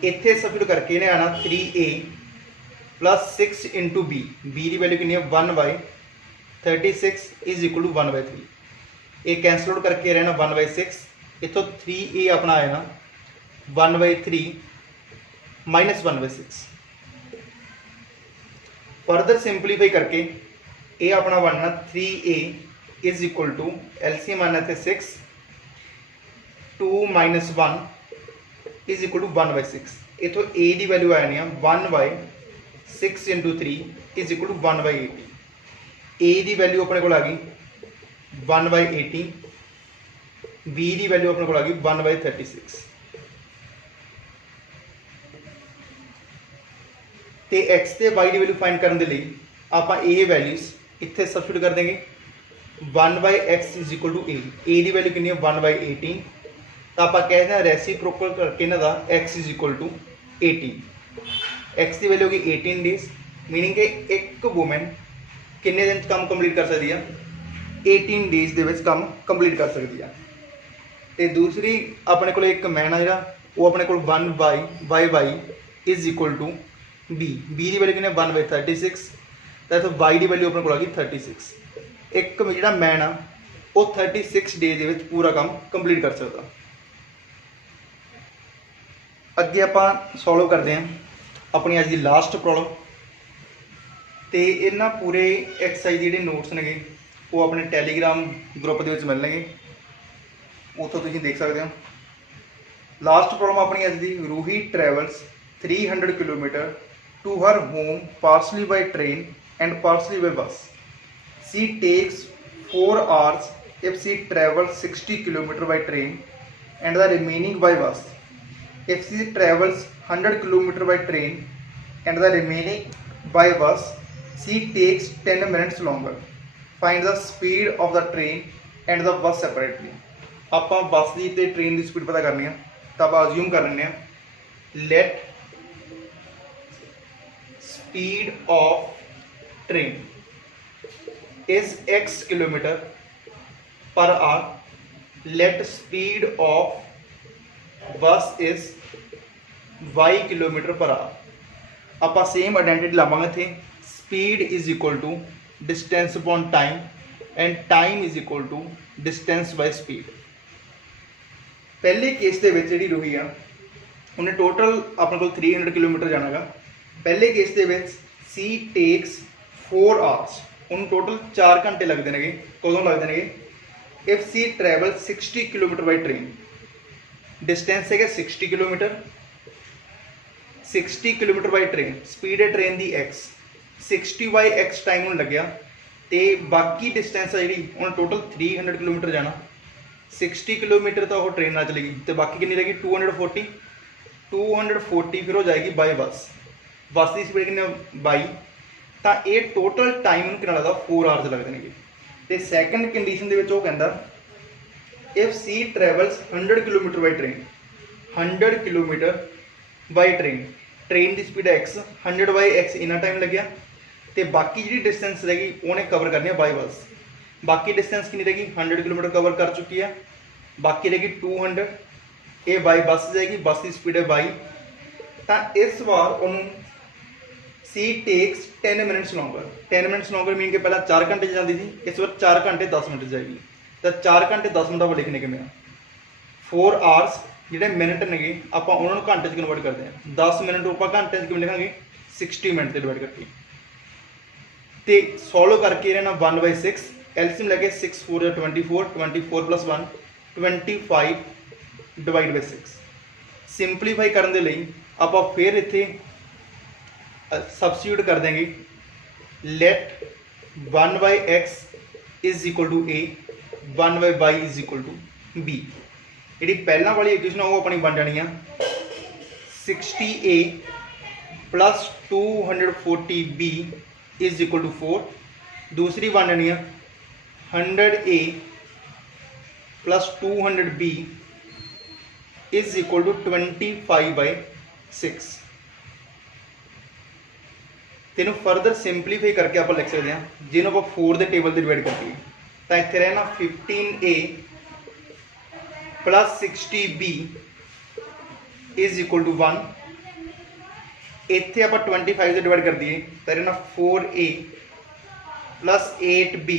इतने सबस्टिट्यूट करके इन्हें आना 3a plus 6 into b, b की वैल्यू कितनी है 1/36 इज इक्वल टू 1/3। ये कैंसल आउट करके रहना 1/6, इतों 3a अपना आया ना 1/3 माइनस 1/6। फर्दर सिंपलीफाई करके ए अपना बनना 3a is equal to LCM आना थे 6, 2 माइनस 1 इज इक्वल टू 1/6। इतों ए की वैल्यू आ जानी 1/6 इंटू 3 इज इक्वल टू 1/80। ए की वैल्यू अपने को आ गई 1/80, बी की वैल्यू अपने को आ गई 1/36। तो एक्स से वाई की वैल्यू फाइंड करने के लिए आप ए वैल्यूज इतने सबस्टिट्यूट कर देंगे, 1/x is equal to A की वैल्यू कितनी है 1/18, तो आप कह दें रेसिप्रोकल करके इन्हों का x is equal to 18। X की वैल्यू होगी 18 डेज, मीनिंग कि एक वूमैन किन्ने दिन काम कंप्लीट कर सकती है 18 डेज के काम कंप्लीट कर सकती है। तो दूसरी अपने को एक मैन आ जरा वो अपने को 1/y is equal to b की वैल्यू कितनी 1/36, तो इतों वाई की वैल्यू अपने को आ गई 36। एक जो मैन आ वो 36 डेज के पूरा काम कंप्लीट कर सकता। अगे आप सॉल्व करते हैं अपनी अज की लास्ट प्रॉब्लम। तो इन्होंने पूरे एक्सरसाइज के नोट्स ने वो अपने टैलीग्राम ग्रुप के मिलने, उतों तुम देख सकते हो। लास्ट प्रॉब्लम अपनी अज की, Ruhi travels 300 kilometre to her home partially by train and partially by bus. She takes 4 hours if she travels 60 km by train and the remaining by bus. If she travels 100 km by train and the remaining by bus, she takes 10 minutes longer. Find the speed of the train and the bus separately. आप बस की ते train की speed पता करनी है, तो आप अज्यूम कर लें late speed of train is x kilometer per hour, let speed of bus is y kilometer per hour। आप सेम आइडेंटिटी लावांगे थे, speed is equal to distance upon time and time is equal to distance by speed. पहले case के जी रूही आ उन्हें total अपने को 300 kilometre जाना गा। पहले केस के सी टेक्स 4 आवर्स, उन्होंने टोटल 4 घंटे लगते हैं। कदों लगते हैं if she travel 60 kilometre by train, distance है 60 kilometre, 60 kilometre by train, speed है ट्रेन की x, 60/x टाइम उन्हें लग्या, तो बाकी डिस्टेंस है जी उन्हें टोटल 300 किलोमीटर जाना। 60 किलोमीटर तो वो ट्रेन चलेगी, तो बाकी कितनी रहेगी 240 फिर हो जाएगी बाय बस। बस की स्पीड कितनी 22, तो ये टोटल टाइम कितना लगता 4 आवर्स लगते हैं। तो सैकेंड कंडीशन के कहता if she travels 100 kilometre by train, 100 kilometre by train, train की स्पीड है x, 100/x इन्ना टाइम लग्या, तो बाकी जी डिस्टेंस रहेगी उन्हें कवर करनी है बाई बस। बाकी डिस्टेंस कितनी रहेगी 100 किलोमीटर कवर कर चुकी है, बाकी रहेगी 200, ये बाई बस जाएगी, बस की स्पीड है 22, तो इस बार उन्होंने she takes 10 minutes longer. 10 minutes longer mean के पहला 4 घंटे जाती थी, इस बार 4 घंटे 10 मिनट जाएगी। तो 4 घंटे 10 मिनट वो लिखने के में 4 आवर्स ਜਿਹੜੇ ਮਿੰਟ ਨੇਗੇ ਆਪਾਂ ਉਹਨਾਂ ਨੂੰ ਘੰਟੇ 'ਚ ਕਨਵਰਟ ਕਰਦੇ ਹਾਂ। 10 ਮਿੰਟ ਨੂੰ ਆਪਾਂ ਘੰਟੇ 'ਚ ਕਿਵੇਂ ਲਿਖਾਂਗੇ 60 ਮਿੰਟ 'ਤੇ ਡਿਵਾਈਡ ਕਰਕੇ। ਤੇ ਸੋਲਵ ਕਰਕੇ ਇਹਨਾਂ 1/6 ਐਲਸੀਐਮ ਲੈ ਕੇ 6 4 24 24 + 1 25 ਡਿਵਾਈਡ ਬਾਈ 6। ਸਿੰਪਲੀਫਾਈ ਕਰਨ ਦੇ ਲਈ ਆਪਾਂ ਫਿਰ ਇੱਥੇ ਸਬਸਟੀਟਿਊਟ ਕਰ ਦੇंगे। Light 1/x = a 1/y = b। ਜਿਹੜੀ ਪਹਿਲਾਂ ਵਾਲੀ ਇਕੁਏਸ਼ਨ ਉਹ ਆਪਣੀ ਬਣ ਜਾਣੀ ਆ 60a + 240b = 4। दूसरी बन जानी है 100a + 200b = 25/6। तेनों फर्दर सिंपलीफाई करके आप लिख सकते हैं। जिन्होंने आप 4 के टेबल से डिवाइड करती है तो इतने रहना 15a + 60b = 1। इतने आप 25 से डिवाइड कर दिए तो रहना 4a + 8b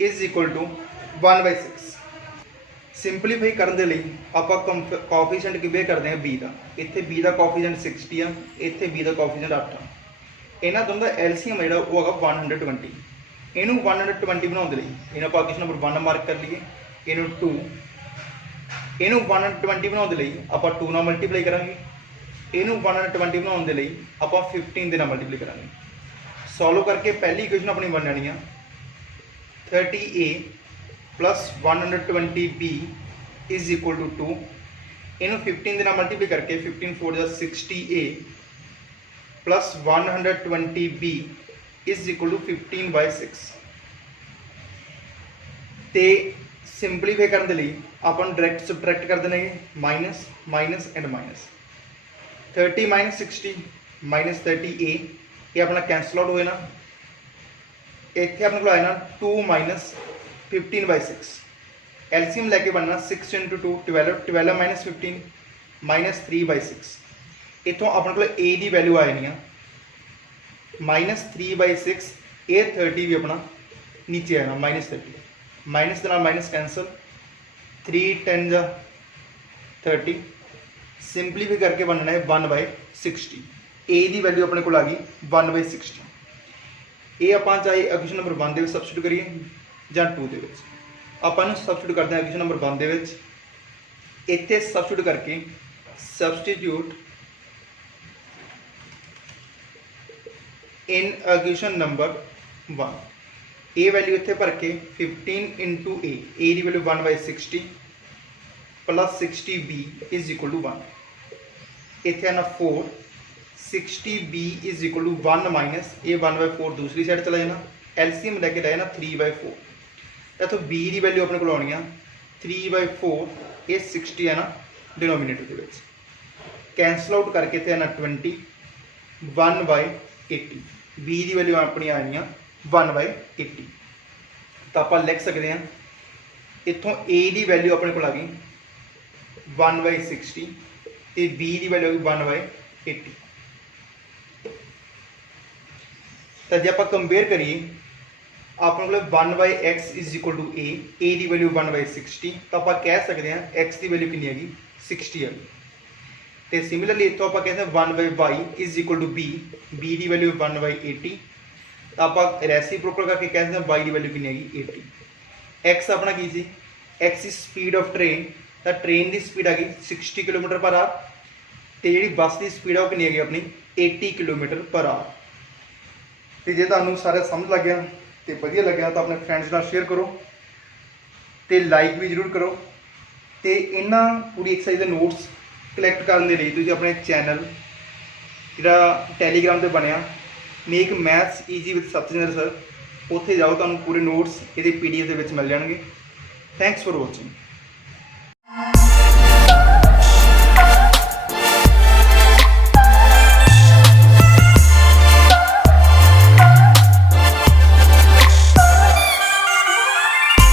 = 1/6। ਸਿੰਪਲੀਫਾਈ ਕਰਨ ਦੇ ਲਈ ਆਪਾਂ ਕੋਐਫੀਸ਼ੀਐਂਟ ਕਿਵੇਂ ਕਰਦੇ ਹਾਂ b ਦਾ। ਇੱਥੇ b ਦਾ ਕੋਐਫੀਸ਼ੀਐਂਟ 60 ਆ, ਇੱਥੇ b ਦਾ ਕੋਐਫੀਸ਼ੀਐਂਟ 8 ਆ। ਇਹਨਾਂ ਦੋਨਾਂ ਦਾ ਐਲਸੀਐਮ ਜਿਹੜਾ ਉਹ ਹੈਗਾ 120। ਇਹਨੂੰ 120 ਬਣਾਉਣ ਦੇ ਲਈ ਇਹਨੂੰ ਆਪਾਂ ਇਕੁਏਸ਼ਨ ਨੰਬਰ 1 ਮਾਰਕ ਕਰ ਲਈਏ, ਇਹਨੂੰ 2। ਇਹਨੂੰ 120 ਬਣਾਉਣ ਦੇ ਲਈ ਆਪਾਂ 2 ਨਾਲ ਮਲਟੀਪਲਾਈ ਕਰਾਂਗੇ। ਇਹਨੂੰ 120 ਬਣਾਉਣ ਦੇ ਲਈ ਆਪਾਂ 15 ਦੇ ਨਾਲ ਮਲਟੀਪਲਾਈ ਕਰਾਂਗੇ। ਸੋਲਵ ਕਰਕੇ ਪਹਿਲੀ ਇਕੁਏਸ਼ਨ ਆਪਣੀ ਬਣ ਜਾਣੀ ਆ 30a + 120b = 2। ਇਹਨੂੰ 15 ਦੇ ਨਾਲ ਮਲਟੀਪਲਾਈ ਕਰਕੇ 15 4 = 60a + 120b = 15/6। ਤੇ ਸਿੰਪਲੀਫਾਈ ਕਰਨ ਦੇ ਲਈ ਆਪਾਂ ਨੂੰ ਡਾਇਰੈਕਟ ਸਬਟਰੈਕਟ ਕਰ ਦੇਣਾ ਹੈ minus minus and minus. 30 - 60 - 30a ये अपना कैंसल आउट होए ना। इतने अपने को आए ना 2 - 15/6। एलसीएम लैके बनना 6 × 2 12 12 - 15 -3/6। इतों अपने को a की वैल्यू आ जानी -3/6। ये 30 भी अपना नीचे आना -30 माइनस के नाल माइनस कैंसल 3 10 जा 30। सिंपलीफाई करके बनना है 1/60। ए की वैल्यू अपने को आ गई 1/60। ये आप चाहे इक्वेशन नंबर 1 के सबस्टिट्यूट करिए या 2 के अपन सबस्टिट्यूट करते हैं इक्वेशन नंबर 1 के इतने सबस्टिट्यूट करके substitute in equation number 1। A value इतने भर के 15 × a की वैल्यू 1/60 + 60b = 1। इतने आना 4 60b = 1 माइनस ये 1/4 दूसरी साइड चला जाना। एलसीएम लैके ले जाना 3/4। तो b की वैल्यू अपने को आनी 3/4। ये 60 है ना डिनोमीनेटर के कैंसल आउट करके इतने आना 20 1/80। b की वैल्यू अपनी आनी 1/80। तो आप लिख सकते हैं इतों a की वैल्यू अपने को आ गई 1/60 तो b की वैल्यू आ गई 1/80। तो जो आप कंपेयर करिए अपने को 1/x = a की वैल्यू 1/60। तो आप कह सकते हैं x की वैल्यू कितनी है 60 है। तो सिमिलरली इतों आप कहते हैं 1/y = b की वैल्यू 1/80। तो आप रेसिप्रोकल करके कह सकते हैं y की वैल्यू कितनी है 80। x अपना की सी x स्पीड ऑफ ट्रेन। तो ट्रेन की स्पीड आ गई 60 km/h। तो जी बस की स्पीड है वो कितनी है अपनी 80 km/h। तो जे तुहानू सारा समझ लग गया तो वधिया लग्या तो अपने फ्रेंड्स नाल शेयर करो तो लाइक भी जरूर करो। तो इन्हां पूरी एक्सरसाइज के नोट्स कलैक्ट करने लिए तुसीं अपने चैनल जिहड़ा टैलीग्राम से बनया make maths easy with Satjinder sir उत्थे जाओ, तुहानू पूरे नोट्स ये PDF के मिल जाएंगे। Thanks for watching.